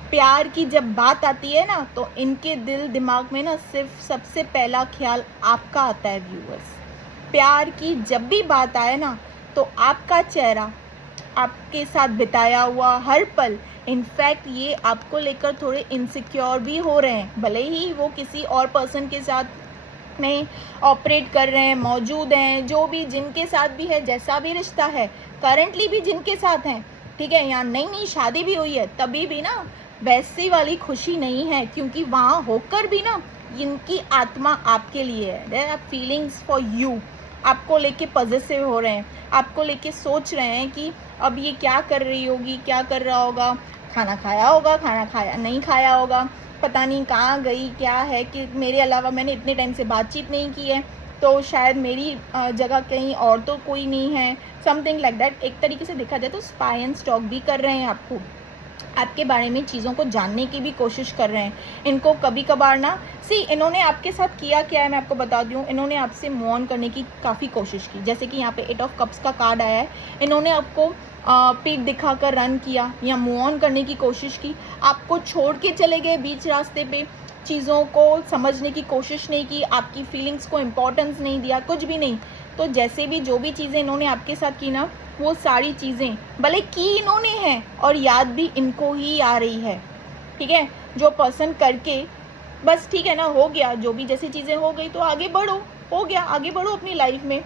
प्यार की जब बात आती है ना तो इनके दिल दिमाग में ना सिर्फ सबसे पहला ख्याल आपका आता है व्यूअर्स। प्यार की जब भी बात आए ना तो आपका चेहरा, आपके साथ बिताया हुआ हर पल, इनफैक्ट ये आपको लेकर थोड़े इनसिक्योर भी हो रहे हैं, भले ही वो किसी और पर्सन के साथ में ऑपरेट कर रहे हैं, मौजूद हैं, जो भी जिनके साथ भी है, जैसा भी रिश्ता है, करंटली भी जिनके साथ हैं। ठीक है, यहाँ नई नई शादी भी हुई है, तभी भी ना वैसी वाली खुशी नहीं है, क्योंकि वहाँ होकर भी ना इनकी आत्मा आपके लिए है। There are feelings for you, आपको लेके पॉजिटिव हो रहे हैं, आपको लेके सोच रहे हैं कि अब ये क्या कर रही होगी, क्या कर रहा होगा, खाना खाया होगा, खाना खाया नहीं खाया होगा, पता नहीं कहाँ गई, क्या है कि मेरे अलावा मैंने इतने टाइम से बातचीत नहीं की है, तो शायद मेरी जगह कहीं और तो कोई नहीं है, समथिंग लाइक दैट। एक तरीके से देखा जाए तो स्पाई एंड स्टॉक भी कर रहे हैं आपको, आपके बारे में चीज़ों को जानने की भी कोशिश कर रहे हैं। इनको कभी कभार ना, इन्होंने आपके साथ किया क्या है मैं आपको बता दूँ, इन्होंने आपसे मूव ऑन करने की काफ़ी कोशिश की। जैसे कि यहाँ पे 8 ऑफ कप्स का कार्ड आया है, इन्होंने आपको पीठ दिखाकर रन किया या मूव ऑन करने की कोशिश की, आपको छोड़ के चले गए बीच रास्ते पे, चीज़ों को समझने की कोशिश नहीं की, आपकी फीलिंग्स को इम्पोर्टेंस नहीं दिया, कुछ भी नहीं। तो जैसे भी जो भी चीज़ें इन्होंने आपके साथ की ना, वो सारी चीज़ें भले की इन्होंने हैं और याद भी इनको ही आ रही है। ठीक है, जो पर्सन करके बस ठीक है ना, हो गया, जो भी जैसी चीज़ें हो गई तो आगे बढ़ो, हो गया, आगे बढ़ो अपनी लाइफ में,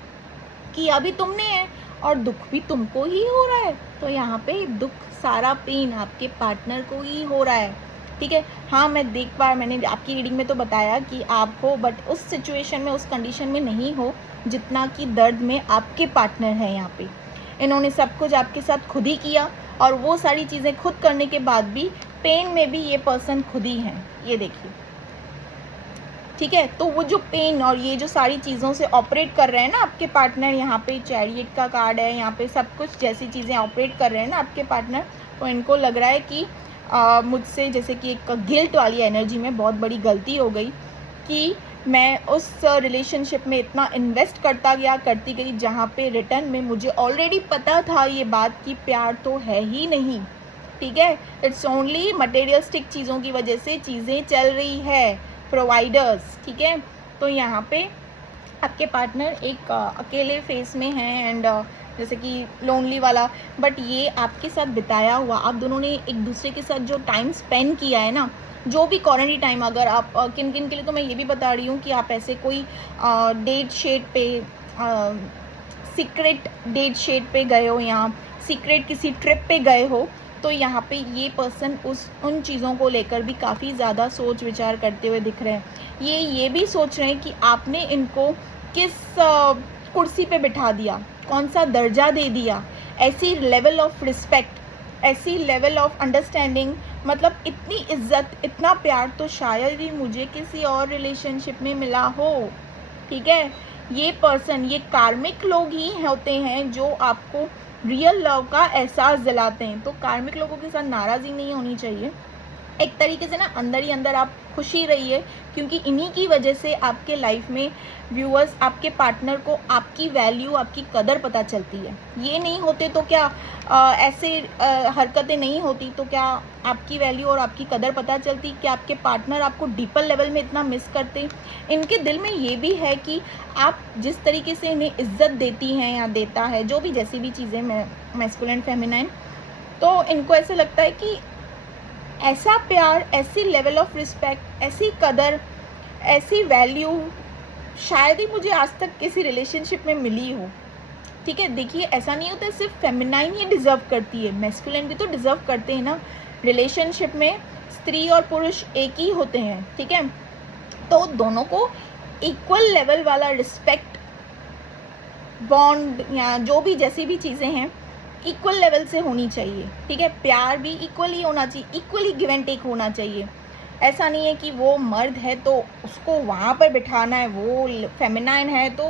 किया भी तुमने है और दुख भी तुमको ही हो रहा है। तो यहाँ पे दुख, सारा पेन आपके पार्टनर को ही हो रहा है। ठीक है, हाँ मैं मैंने आपकी रीडिंग में तो बताया कि आप हो, बट उस सिचुएशन में, उस कंडीशन में नहीं हो जितना कि दर्द में आपके पार्टनर है। यहाँ पे इन्होंने सब कुछ आपके साथ खुद ही किया और वो सारी चीज़ें खुद करने के बाद भी पेन में भी ये पर्सन खुद ही हैं, ये देखिए। ठीक है, तो वो जो पेन और ये जो सारी चीज़ों से ऑपरेट कर रहे हैं ना आपके पार्टनर, यहाँ पे चैरियट का कार्ड है, यहाँ पे सब कुछ जैसी चीज़ें ऑपरेट कर रहे हैं ना आपके पार्टनर, तो इनको लग रहा है कि मुझसे जैसे कि एक गिल्ट वाली एनर्जी में बहुत बड़ी गलती हो गई कि मैं उस रिलेशनशिप में इतना इन्वेस्ट करती गई जहाँ पे रिटर्न में मुझे ऑलरेडी पता था ये बात कि प्यार तो है ही नहीं। ठीक है, इट्स ओनली मटेरियलिस्टिक चीज़ों की वजह से चीज़ें चल रही है, प्रोवाइडर्स। ठीक है, तो यहाँ पे आपके पार्टनर एक अकेले फेस में हैं एंड जैसे कि लोनली वाला, बट ये आपके साथ बिताया हुआ, आप दोनों ने एक दूसरे के साथ जो टाइम स्पेंड किया है ना, जो भी क्वारंटाइन टाइम, अगर आप किन किन के लिए तो मैं ये भी बता रही हूँ कि आप ऐसे कोई डेट शेट पे, सीक्रेट डेट शेट पे गए हो या सीक्रेट किसी ट्रिप पे गए हो, तो यहाँ पे ये पर्सन उन चीज़ों को लेकर भी काफ़ी ज़्यादा सोच विचार करते हुए दिख रहे हैं। ये भी सोच रहे हैं कि आपने इनको किस कुर्सी पे बिठा दिया, कौन सा दर्जा दे दिया, ऐसी लेवल ऑफ रिस्पेक्ट, ऐसी लेवल ऑफ अंडरस्टैंडिंग, मतलब इतनी इज्जत, इतना प्यार तो शायद ही मुझे किसी और रिलेशनशिप में मिला हो। ठीक है, ये पर्सन, ये कार्मिक लोग ही होते हैं जो आपको रियल लव का एहसास दिलाते हैं। तो कार्मिक लोगों के साथ नाराज़गी नहीं होनी चाहिए। एक तरीके से ना अंदर ही अंदर आप खुशी रहिए, क्योंकि इन्हीं की वजह से आपके लाइफ में व्यूअर्स, आपके पार्टनर को आपकी वैल्यू, आपकी कदर पता चलती है। ये नहीं होते तो क्या ऐसे हरकतें नहीं होती तो क्या आपकी वैल्यू और आपकी कदर पता चलती? क्या आपके पार्टनर आपको डीपर लेवल में इतना मिस करते? इनके दिल में ये भी है कि आप जिस तरीके से इन्हें इज्जत देती हैं या देता है, जो भी जैसी भी चीज़ें, मैस्कुलिन फेमिनाइन, तो इनको ऐसे लगता है कि ऐसा प्यार, ऐसी लेवल ऑफ रिस्पेक्ट, ऐसी कदर, ऐसी वैल्यू शायद ही मुझे आज तक किसी रिलेशनशिप में मिली हो। ठीक है, देखिए ऐसा नहीं होता सिर्फ फेमिनाइन ही डिज़र्व करती है, मैस्कुलिन भी तो डिज़र्व करते हैं ना। रिलेशनशिप में स्त्री और पुरुष एक ही होते हैं। ठीक है, तो दोनों को इक्वल लेवल वाला रिस्पेक्ट, बॉन्ड या जो भी जैसी भी चीज़ें हैं इक्वल लेवल से होनी चाहिए। ठीक है, प्यार भी इक्वली होना चाहिए, इक्वली गिव एंड टेक होना चाहिए। ऐसा नहीं है कि वो मर्द है तो उसको वहाँ पर बिठाना है, वो फेमिनाइन है तो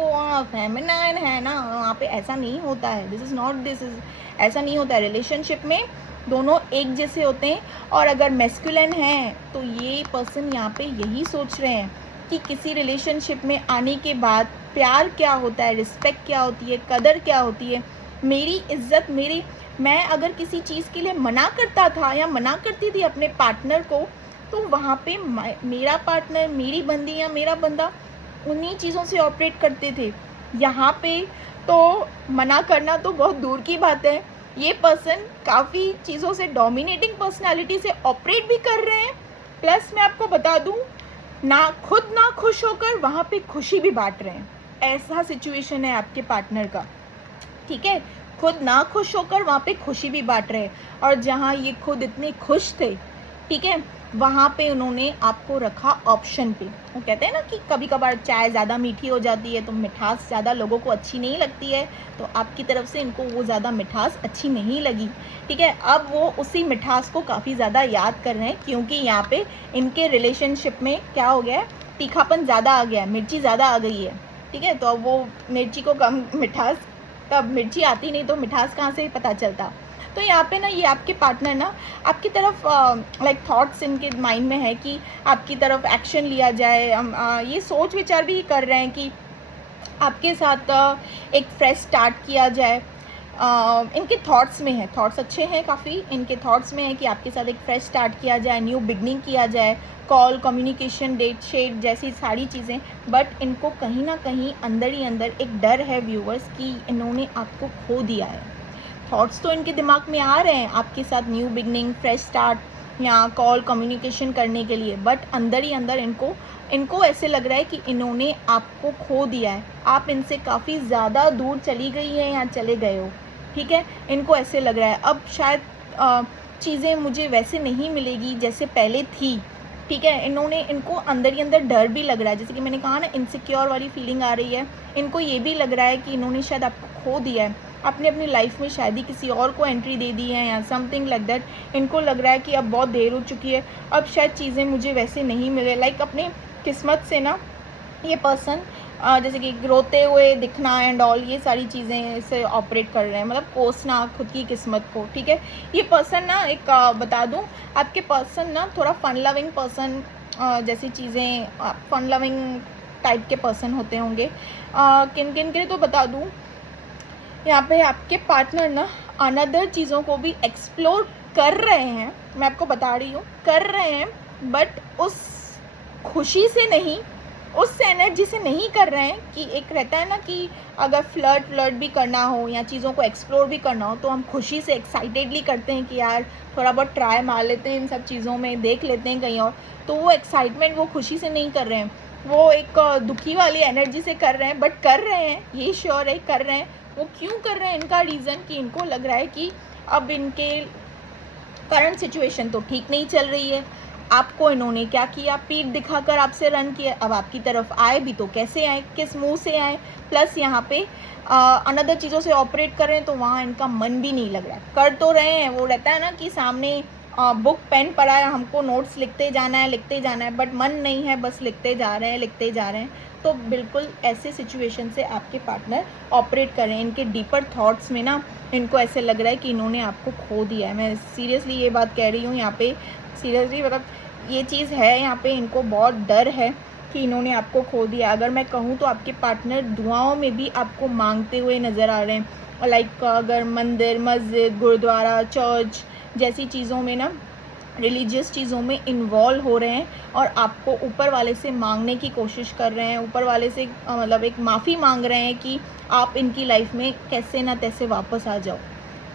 फेमिनाइन है ना, वहाँ पे ऐसा नहीं होता है। This is not, this is, ऐसा नहीं होता है। रिलेशनशिप में दोनों एक जैसे होते हैं। और अगर मैस्कुलिन है तो ये पर्सन यहाँ पे यही सोच रहे हैं कि किसी रिलेशनशिप में आने के बाद प्यार क्या होता है, रिस्पेक्ट क्या होती है, कदर क्या होती है, मेरी इज्जत, मैं अगर किसी चीज़ के लिए मना करता था या मना करती थी अपने पार्टनर को, तो वहाँ पे मेरा पार्टनर, मेरी बंदी या मेरा बंदा उन्हीं चीज़ों से ऑपरेट करते थे। यहाँ पे तो मना करना तो बहुत दूर की बात है। ये पर्सन काफ़ी चीज़ों से, डोमिनेटिंग पर्सनालिटी से ऑपरेट भी कर रहे हैं। प्लस मैं आपको बता दूँ, खुद ना खुश होकर वहाँ पे खुशी भी बांट रहे हैं। ऐसा सिचुएशन है आपके पार्टनर का। ठीक है, खुद ना खुश होकर वहाँ पे खुशी भी बांट रहे हैं। और जहाँ ये खुद इतने खुश थे, ठीक है, वहाँ पे उन्होंने आपको रखा ऑप्शन पे। वो कहते हैं ना कि कभी कभार चाय ज़्यादा मीठी हो जाती है तो मिठास ज़्यादा लोगों को अच्छी नहीं लगती है, तो आपकी तरफ से इनको वो ज़्यादा मिठास अच्छी नहीं लगी। ठीक है, अब वो उसी मिठास को काफ़ी ज़्यादा याद कर रहे हैं, क्योंकि यहाँ पे इनके रिलेशनशिप में क्या हो गया है, तीखापन ज़्यादा आ गया है, मिर्ची ज़्यादा आ गई है। ठीक है, तो अब वो मिर्ची को कम मिठास, तब मिर्ची आती नहीं तो मिठास कहाँ से पता चलता। तो यहाँ पे ना ये आपके पार्टनर ना आपकी तरफ लाइक थॉट्स इनके माइंड में है कि आपकी तरफ एक्शन लिया जाए। ये सोच विचार भी कर रहे हैं कि आपके साथ एक फ्रेश स्टार्ट किया जाए। इनके थॉट्स में है, थॉट्स अच्छे हैं काफ़ी, इनके थॉट्स में है कि आपके साथ एक फ्रेश स्टार्ट किया जाए, न्यू बिगनिंग किया जाए, कॉल, कम्युनिकेशन, डेट शेट जैसी सारी चीज़ें। बट इनको कहीं ना कहीं अंदर ही अंदर एक डर है व्यूअर्स कि इन्होंने आपको खो दिया है। थॉट्स तो इनके दिमाग में आ रहे हैं आपके साथ न्यू बिगनिंग, फ्रेश स्टार्ट या कॉल, कम्युनिकेशन करने के लिए, बट अंदर ही अंदर इनको ऐसे लग रहा है कि इन्होंने आपको खो दिया है, आप इनसे काफ़ी ज़्यादा दूर चली गई हैं या चले गए हो। ठीक है, इनको ऐसे लग रहा है अब शायद चीज़ें मुझे वैसे नहीं मिलेगी जैसे पहले थी। ठीक है, इनको अंदर ही अंदर डर भी लग रहा है, जैसे कि मैंने कहा ना, इनसिक्योर वाली फीलिंग आ रही है। इनको ये भी लग रहा है कि इन्होंने शायद आपको खो दिया है, अपनी लाइफ में शायद ही किसी और को एंट्री दे दी है या समथिंग लाइक दैट। इनको लग रहा है कि अब बहुत देर हो चुकी है, अब शायद चीज़ें मुझे वैसे नहीं मिले। लाइक अपने किस्मत से ना ये पर्सन जैसे कि रोते हुए दिखना एंड ऑल, ये सारी चीज़ें से ऑपरेट कर रहे हैं, मतलब कोसना खुद की किस्मत को। ठीक है, ये पर्सन ना एक बता दूं, आपके पर्सन ना थोड़ा फन लविंग पर्सन जैसी चीज़ें, फन लविंग टाइप के पर्सन होते होंगे। किन किन के लिए तो बता दूं, यहाँ पे आपके पार्टनर ना अनदर चीज़ों को भी एक्सप्लोर कर रहे हैं, मैं आपको बता रही हूँ कर रहे हैं, बट उस खुशी से नहीं, उस एनर्जी से नहीं कर रहे हैं कि एक रहता है ना कि अगर फ्लर्ट भी करना हो या चीज़ों को एक्सप्लोर भी करना हो तो हम खुशी से एक्साइटेडली करते हैं कि यार थोड़ा बहुत ट्राई मार लेते हैं इन सब चीज़ों में, देख लेते हैं कहीं और। तो वो एक्साइटमेंट वो खुशी से नहीं कर रहे हैं, वो एक दुखी वाली एनर्जी से कर रहे हैं, बट कर रहे हैं, ये श्योर है कर रहे हैं। वो क्यों कर रहे हैं, इनका रीज़न कि इनको लग रहा है कि अब इनके करंट सिचुएशन तो ठीक नहीं चल रही है। आपको इन्होंने क्या किया, पीठ दिखाकर आपसे रन किया। अब आपकी तरफ आए भी तो कैसे आए, किस मुंह से आए, प्लस यहाँ पे अनदर चीज़ों से ऑपरेट कर रहे हैं तो वहाँ इनका मन भी नहीं लग रहा है। कर तो रहे हैं, वो रहता है ना कि सामने बुक पेन पड़ा है, हमको नोट्स लिखते जाना है, बट मन नहीं है, बस लिखते जा रहे हैं। तो बिल्कुल ऐसे सिचुएशन से आपके पार्टनर ऑपरेट कर रहे हैं। इनके डीपर थॉट्स में ना इनको ऐसे लग रहा है कि इन्होंने आपको खो दिया है। मैं सीरियसली ये बात कह रही हूँ यहाँ पे, सीरियसली मतलब ये चीज़ है, यहाँ पे इनको बहुत डर है कि इन्होंने आपको खो दिया। अगर मैं कहूँ तो आपके पार्टनर दुआओं में भी आपको मांगते हुए नज़र आ रहे हैं। लाइक अगर मंदिर, मस्जिद, गुरुद्वारा, चर्च जैसी चीज़ों में ना, रिलीजियस चीज़ों में इन्वॉल्व हो रहे हैं और आपको ऊपर वाले से मांगने की कोशिश कर रहे हैं, ऊपर वाले से मतलब एक माफ़ी मांग रहे हैं कि आप इनकी लाइफ में कैसे ना तैसे वापस आ जाओ।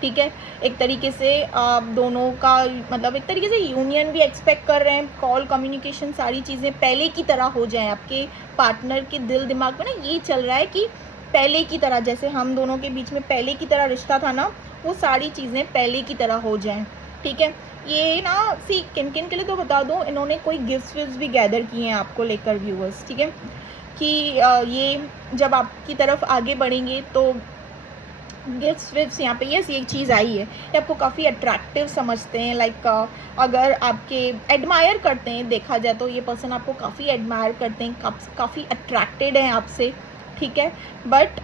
ठीक है, एक तरीके से आप दोनों का मतलब एक तरीके से यूनियन भी एक्सपेक्ट कर रहे हैं। कॉल, कम्युनिकेशन, सारी चीज़ें पहले की तरह हो जाए। आपके पार्टनर के दिल दिमाग में ना ये चल रहा है कि पहले की तरह, जैसे हम दोनों के बीच में पहले की तरह रिश्ता था ना, वो सारी चीज़ें पहले की तरह हो जाएं। ठीक है, ये ना किन किन के लिए तो बता दूँ, इन्होंने कोई गिफ्ट्स भी गैदर किए हैं आपको लेकर व्यूअर्स। ठीक है, कि ये जब आपकी तरफ आगे बढ़ेंगे तो गिफ्ट्स यहाँ पे ये एक चीज़ आई है, ये आपको काफ़ी अट्रैक्टिव समझते हैं। लाइक अगर आपके एडमायर करते हैं, देखा जाए तो ये पर्सन आपको काफ़ी एडमायर करते हैं, काफ़ी अट्रैक्टेड हैं आपसे। ठीक है, बट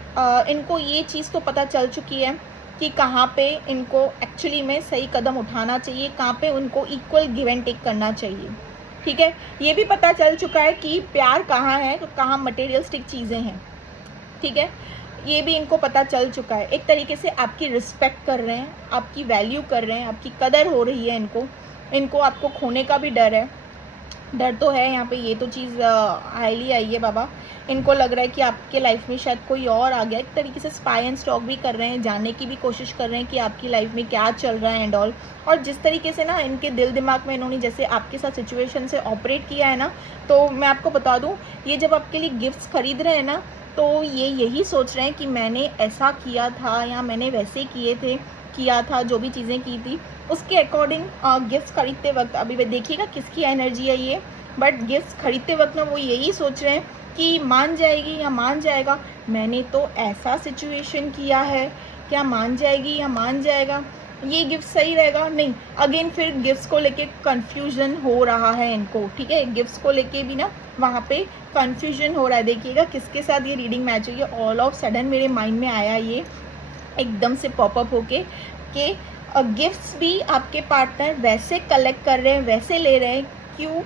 इनको ये चीज़ तो पता चल चुकी है कि कहाँ पे इनको एक्चुअली में सही कदम उठाना चाहिए, कहाँ पे उनको इक्वल गिव एंड टेक करना चाहिए। ठीक है, ये भी पता चल चुका है कि प्यार कहाँ है, कहाँ मटेरियलिस्टिक चीज़ें हैं। ठीक है, ये भी इनको पता चल चुका है। एक तरीके से आपकी रिस्पेक्ट कर रहे हैं, आपकी वैल्यू कर रहे हैं, आपकी कदर हो रही है इनको आपको खोने का भी डर है। डर तो है यहाँ पे, ये तो चीज़ हाईली आई है बाबा। इनको लग रहा है कि आपके लाइफ में शायद कोई और आ गया। एक तरीके से स्पाई एंड स्टॉक भी कर रहे हैं, जानने की भी कोशिश कर रहे हैं कि आपकी लाइफ में क्या चल रहा है एंड ऑल। और जिस तरीके से ना इनके दिल दिमाग में इन्होंने जैसे आपके साथ सिचुएशन से ऑपरेट किया है ना, तो मैं आपको बता दूँ, ये जब आपके लिए गिफ्ट्स खरीद रहे हैं ना, तो ये यही सोच रहे हैं कि मैंने ऐसा किया था या मैंने वैसे किया था, जो भी चीज़ें की थी उसके अकॉर्डिंग गिफ्ट्स खरीदते वक्त, अभी देखिएगा किसकी एनर्जी है ये, बट गिफ्ट्स खरीदते वक्त ना वो यही सोच रहे हैं कि मान जाएगी या मान जाएगा, मैंने तो ऐसा सिचुएशन किया है, क्या मान जाएगी या मान जाएगा, ये गिफ्ट सही रहेगा नहीं। अगेन फिर गिफ्ट्स को लेके कंफ्यूजन हो रहा है इनको। ठीक है, गिफ्ट्स को लेके भी ना वहाँ पे कंफ्यूजन हो रहा है। देखिएगा किसके साथ ये रीडिंग मैच हुई है। ऑल ऑफ सडन मेरे माइंड में आया ये एकदम से पॉपअप होके कि गिफ्ट्स भी आपके पार्टनर वैसे कलेक्ट कर रहे हैं, वैसे ले रहे हैं। क्यों,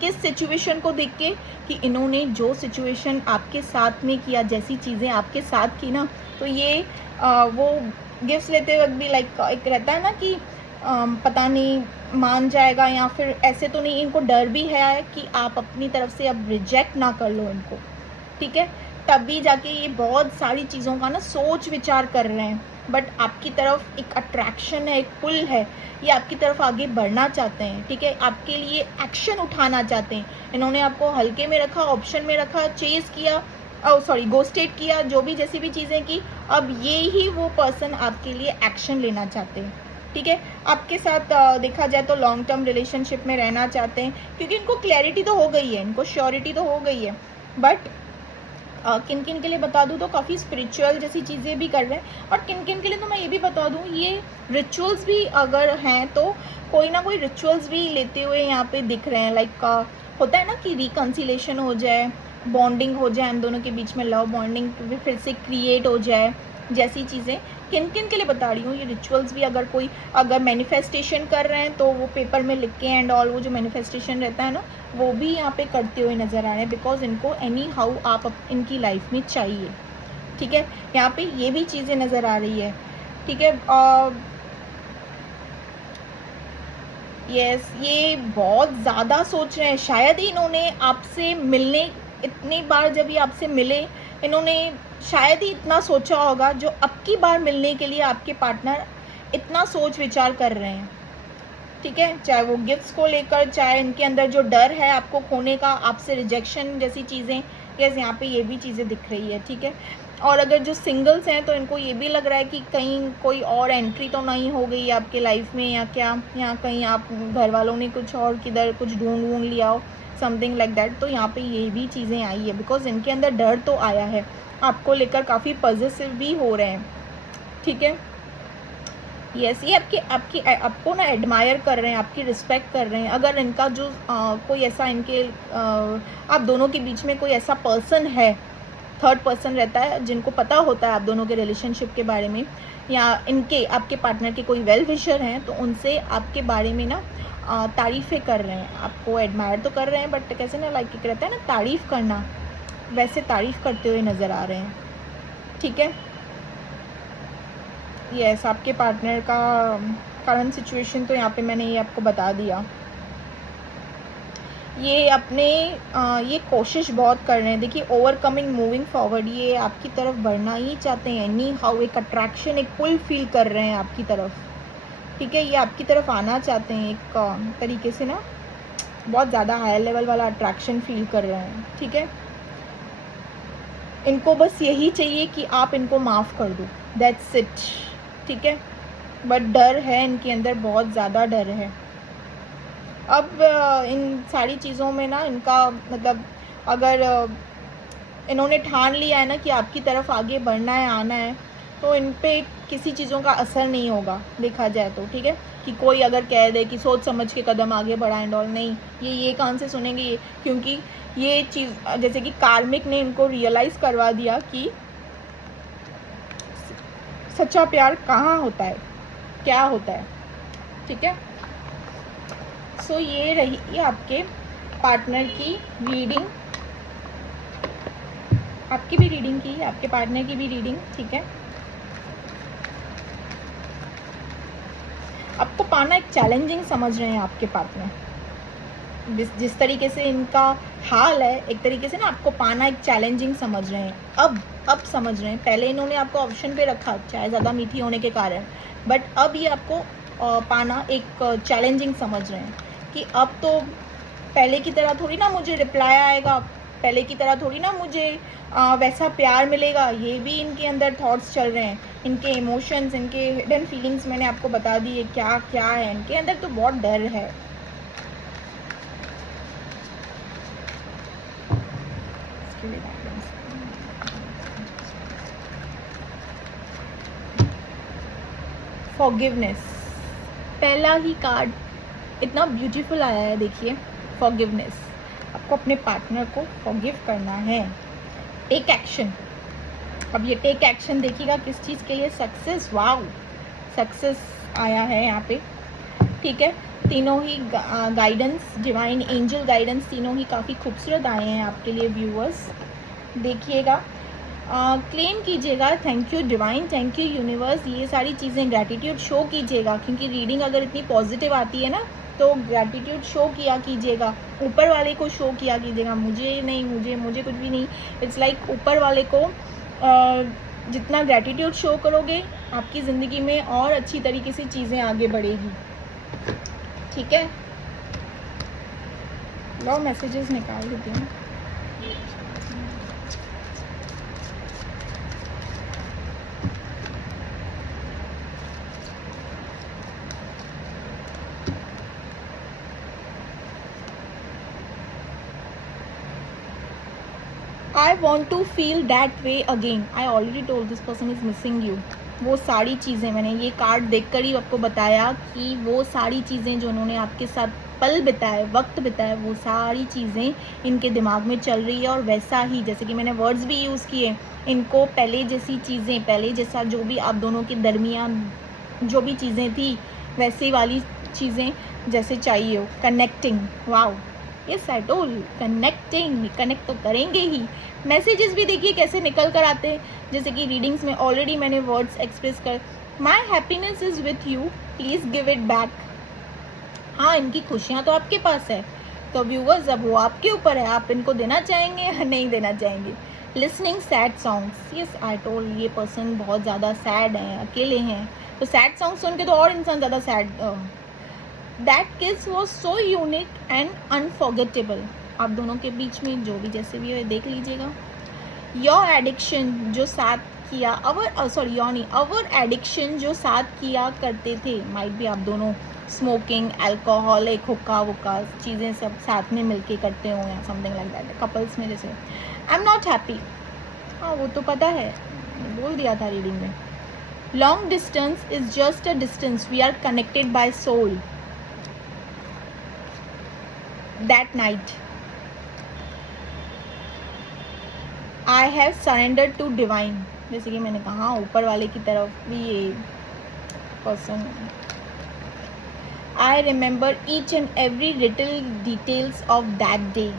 किस सिचुएशन को देख के कि इन्होंने जो सिचुएशन आपके साथ में किया, जैसी चीज़ें आपके साथ की ना, तो ये वो गिफ्ट्स लेते वक्त भी लाइक एक रहता है ना कि पता नहीं मान जाएगा या फिर ऐसे तो नहीं। इनको डर भी है कि आप अपनी तरफ से अब रिजेक्ट ना कर लो इनको। ठीक है, तभी जाके ये बहुत सारी चीज़ों का ना सोच विचार कर रहे हैं। बट आपकी तरफ एक अट्रैक्शन है, एक पुल है, ये आपकी तरफ आगे बढ़ना चाहते हैं। ठीक है, आपके लिए एक्शन उठाना चाहते हैं। इन्होंने आपको हल्के में रखा, ऑप्शन में रखा, चेज़ किया, गोस्टेड किया, जो भी जैसी भी चीज़ें की। अब ये ही वो पर्सन आपके लिए एक्शन लेना चाहते हैं। ठीक है, आपके साथ देखा जाए तो लॉन्ग टर्म रिलेशनशिप में रहना चाहते हैं, क्योंकि इनको क्लैरिटी तो हो गई है, इनको श्योरिटी तो हो गई है। बट किन किन के लिए बता दूँ तो काफ़ी स्पिरिचुअल जैसी चीज़ें भी कर रहे हैं। और किन किन के लिए तो मैं ये भी बता दूँ, ये रिचुअल्स भी अगर हैं तो कोई ना कोई रिचुअल्स भी लेते हुए यहाँ पे दिख रहे हैं। लाइक होता है ना कि रिकन्सिलेशन हो जाए, बॉन्डिंग हो जाए, हम दोनों के बीच में लव बॉन्डिंग फिर से क्रिएट हो जाए, जैसी चीज़ें किन किन के लिए बता रही हूँ। ये रिचुअल्स भी अगर मैनिफेस्टेशन कर रहे हैं तो वो पेपर में लिख के एंड ऑल, वो जो मैनिफेस्टेशन रहता है ना, वो भी यहाँ पे करते हुए नज़र आ रहे हैं। बिकॉज इनको एनी हाउ आप इनकी लाइफ में चाहिए। ठीक है, यहाँ पे ये भी चीज़ें नज़र आ रही है। ठीक है, यस, ये बहुत ज़्यादा सोच रहे हैं। शायद ही इन्होंने आपसे मिलने इतनी बार जब ये आपसे मिले, इन्होंने शायद ही इतना सोचा होगा जो अब की बार मिलने के लिए आपके पार्टनर इतना सोच विचार कर रहे हैं। ठीक है, चाहे वो गिफ्ट्स को लेकर, चाहे इनके अंदर जो डर है आपको खोने का, आपसे रिजेक्शन जैसी चीज़ें, यस यहाँ पे ये भी चीज़ें दिख रही है। ठीक है, और अगर जो सिंगल्स हैं तो इनको ये भी लग रहा है कि कहीं कोई और एंट्री तो नहीं हो गई आपके लाइफ में, या क्या यहाँ कहीं आप घर वालों ने कुछ और किधर कुछ ढूंढ लिया हो, समथिंग लाइक दैट। तो यहाँ पे ये भी चीज़ें आई है, बिकॉज इनके अंदर डर तो आया है, आपको लेकर काफ़ी पॉजिटिव भी हो रहे हैं। ठीक है, यस ये आपको ना एडमायर कर रहे हैं, आपकी रिस्पेक्ट कर रहे हैं। अगर इनका जो कोई ऐसा इनके आप दोनों के बीच में कोई ऐसा पर्सन है, थर्ड पर्सन रहता है, जिनको पता होता है आप दोनों के रिलेशनशिप के बारे में, या इनके आपके पार्टनर के कोई वेल विशर हैं, तो उनसे आपके बारे में ना तारीफ़ें कर रहे हैं, आपको एडमायर तो कर रहे हैं, बट कैसे ना लाइक एक रहता है ना तारीफ़ करना, वैसे तारीफ़ करते हुए नज़र आ रहे हैं। ठीक है, यस आपके पार्टनर का करंट सिचुएशन तो यहाँ पे मैंने ये आपको बता दिया। ये अपने ये कोशिश बहुत कर रहे हैं, देखिए ओवरकमिंग मूविंग फॉरवर्ड, ये आपकी तरफ बढ़ना ही चाहते हैं। एनी हाउ एक अट्रैक्शन, एक पुल फील कर रहे हैं आपकी तरफ। ठीक है, ये आपकी तरफ आना चाहते हैं, एक तरीके से ना बहुत ज़्यादा हायर लेवल वाला अट्रैक्शन फील कर रहे हैं। ठीक है, इनको बस यही चाहिए कि आप इनको माफ़ कर दो, दैट्स इट। ठीक है, बट डर है इनके अंदर, बहुत ज़्यादा डर है। अब इन सारी चीज़ों में ना इनका मतलब, अगर इन्होंने ठान लिया है ना कि आपकी तरफ आगे बढ़ना है, आना है, तो इन पे किसी चीज़ों का असर नहीं होगा देखा जाए तो। ठीक है, कि कोई अगर कह दे कि सोच समझ के कदम आगे बढ़ा एंड ऑल, नहीं, ये कान से सुनेंगे ये, क्योंकि ये चीज़ जैसे कि कार्मिक ने इनको रियलाइज़ करवा दिया कि सच्चा प्यार कहाँ होता है, क्या होता है। ठीक है, सो ये रही आपके पार्टनर की रीडिंग, आपकी भी रीडिंग की, आपके पार्टनर की भी रीडिंग। ठीक है, आपको पाना एक चैलेंजिंग समझ रहे हैं आपके पार्टनर, जिस तरीके से इनका हाल है, एक तरीके से ना आपको पाना एक चैलेंजिंग समझ रहे हैं। अब समझ रहे हैं, पहले इन्होंने आपको ऑप्शन पे रखा, चाहे ज़्यादा मीठी होने के कारण, बट अब ये आपको पाना एक चैलेंजिंग समझ रहे हैं कि अब तो पहले की तरह थोड़ी ना मुझे रिप्लाई आएगा, पहले की तरह थोड़ी ना मुझे वैसा प्यार मिलेगा। ये भी इनके अंदर थॉट्स चल रहे हैं, इनके इमोशंस, इनके हिडन फीलिंग्स मैंने आपको बता दी है क्या क्या है इनके अंदर, तो बहुत डर है। फॉरगिवनेस, पहला ही कार्ड इतना ब्यूटीफुल आया है, देखिए फॉरगिवनेस। आपको अपने पार्टनर को फॉरगिव करना है, टेक एक्शन। अब ये टेक एक्शन देखिएगा किस चीज़ के लिए, सक्सेस। वाओ, सक्सेस आया है यहाँ पे। ठीक है, तीनों ही गाइडेंस, डिवाइन एंजल गाइडेंस, तीनों ही काफ़ी खूबसूरत आए हैं आपके लिए व्यूअर्स। देखिएगा, क्लेम कीजिएगा, thank you divine, thank you universe, ये सारी चीज़ें ग्रैटिट्यूड शो कीजिएगा, क्योंकि रीडिंग अगर इतनी पॉजिटिव आती है ना, तो ग्रैटिट्यूड शो किया कीजिएगा, ऊपर वाले को शो किया कीजिएगा, मुझे नहीं, मुझे कुछ भी नहीं। इट्स लाइक ऊपर वाले को जितना ग्रैटिट्यूड शो करोगे, आपकी ज़िंदगी में और अच्छी तरीके से चीज़ें आगे बढ़ेगी। ठीक है, लो मैसेजेस निकाल देती हूँ। I want to feel that way again. I already told this person is missing you. वो सारी चीज़ें, मैंने ये कार्ड देखकर ही आपको बताया कि वो सारी चीज़ें जो उन्होंने आपके साथ पल बिताए, वक्त बिताए, वो सारी चीज़ें इनके दिमाग में चल रही है। और वैसा ही, जैसे कि मैंने वर्ड्स भी यूज़ किए, इनको पहले जैसी चीज़ें, पहले जैसा जो भी आप दोनों के दरमियान जो भी चीज़ें थी, वैसी वाली चीज़ें जैसे चाहिए हो। Connecting, wow, yes I told you, connecting, connect तो करेंगे ही। मैसेजेस भी देखिए कैसे निकल कर आते हैं, जैसे कि रीडिंग्स में ऑलरेडी मैंने वर्ड्स एक्सप्रेस कर, my happiness is with you, please give it back. हाँ, इनकी खुशियाँ तो आपके पास है, तो व्यूवर्स अब वो आपके ऊपर है, आप इनको देना चाहेंगे या नहीं देना चाहेंगे. Listening sad songs, yes I told ये पर्सन बहुत ज़्यादा सैड हैं, अकेले हैं, तो सैड सॉन्ग सुन के तो और इंसान ज़्यादा सैड. दैट किस was so unique and unforgettable. आप दोनों के बीच में जो भी जैसे भी है देख लीजिएगा. योर एडिक्शन जो साथ किया, अवर एडिक्शन जो साथ किया करते थे, माइट भी आप दोनों स्मोकिंग, अल्कोहल, एक हुक्का वुक्का चीज़ें सब साथ में मिलके करते हो या समथिंग लाइक दैट कपल्स में. जैसे आई एम नॉट हैप्पी, हाँ वो तो पता है, बोल दिया था रीडिंग में. Long distance is just a distance, we are connected by soul. That night I have surrender to divine. जैसे कि मैंने कहा ऊपर वाले की तरफ भी ये person. I remember each and every little details of that day.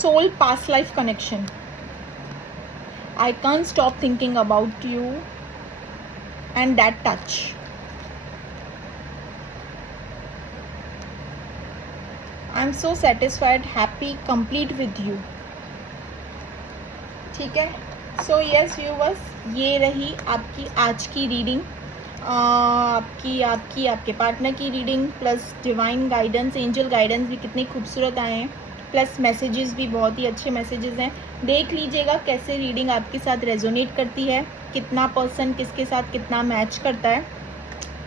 Soul past life connection. I can't stop thinking about you and that touch. I'm so satisfied, happy, complete with you. ठीक है. सो यस व्यूवर्स, ये रही आपकी आज की रीडिंग. आपके पार्टनर की reading plus divine guidance, angel guidance भी कितने खूबसूरत आए हैं, प्लस मैसेजेस भी बहुत ही अच्छे मैसेजेस हैं. देख लीजिएगा कैसे रीडिंग आपके साथ रेजोनेट करती है, कितना पर्सन किसके साथ कितना मैच करता है.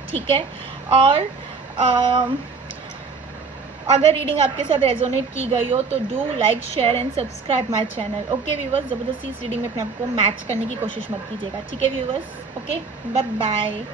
ठीक है. और अगर रीडिंग आपके साथ रेजोनेट की गई हो तो do like, share and subscribe my channel. Okay viewers, ज़बरदस्ती इस रीडिंग में अपने आप को मैच करने की कोशिश मत कीजिएगा. ठीक है व्यूवर्स, ओके, बाय बाय.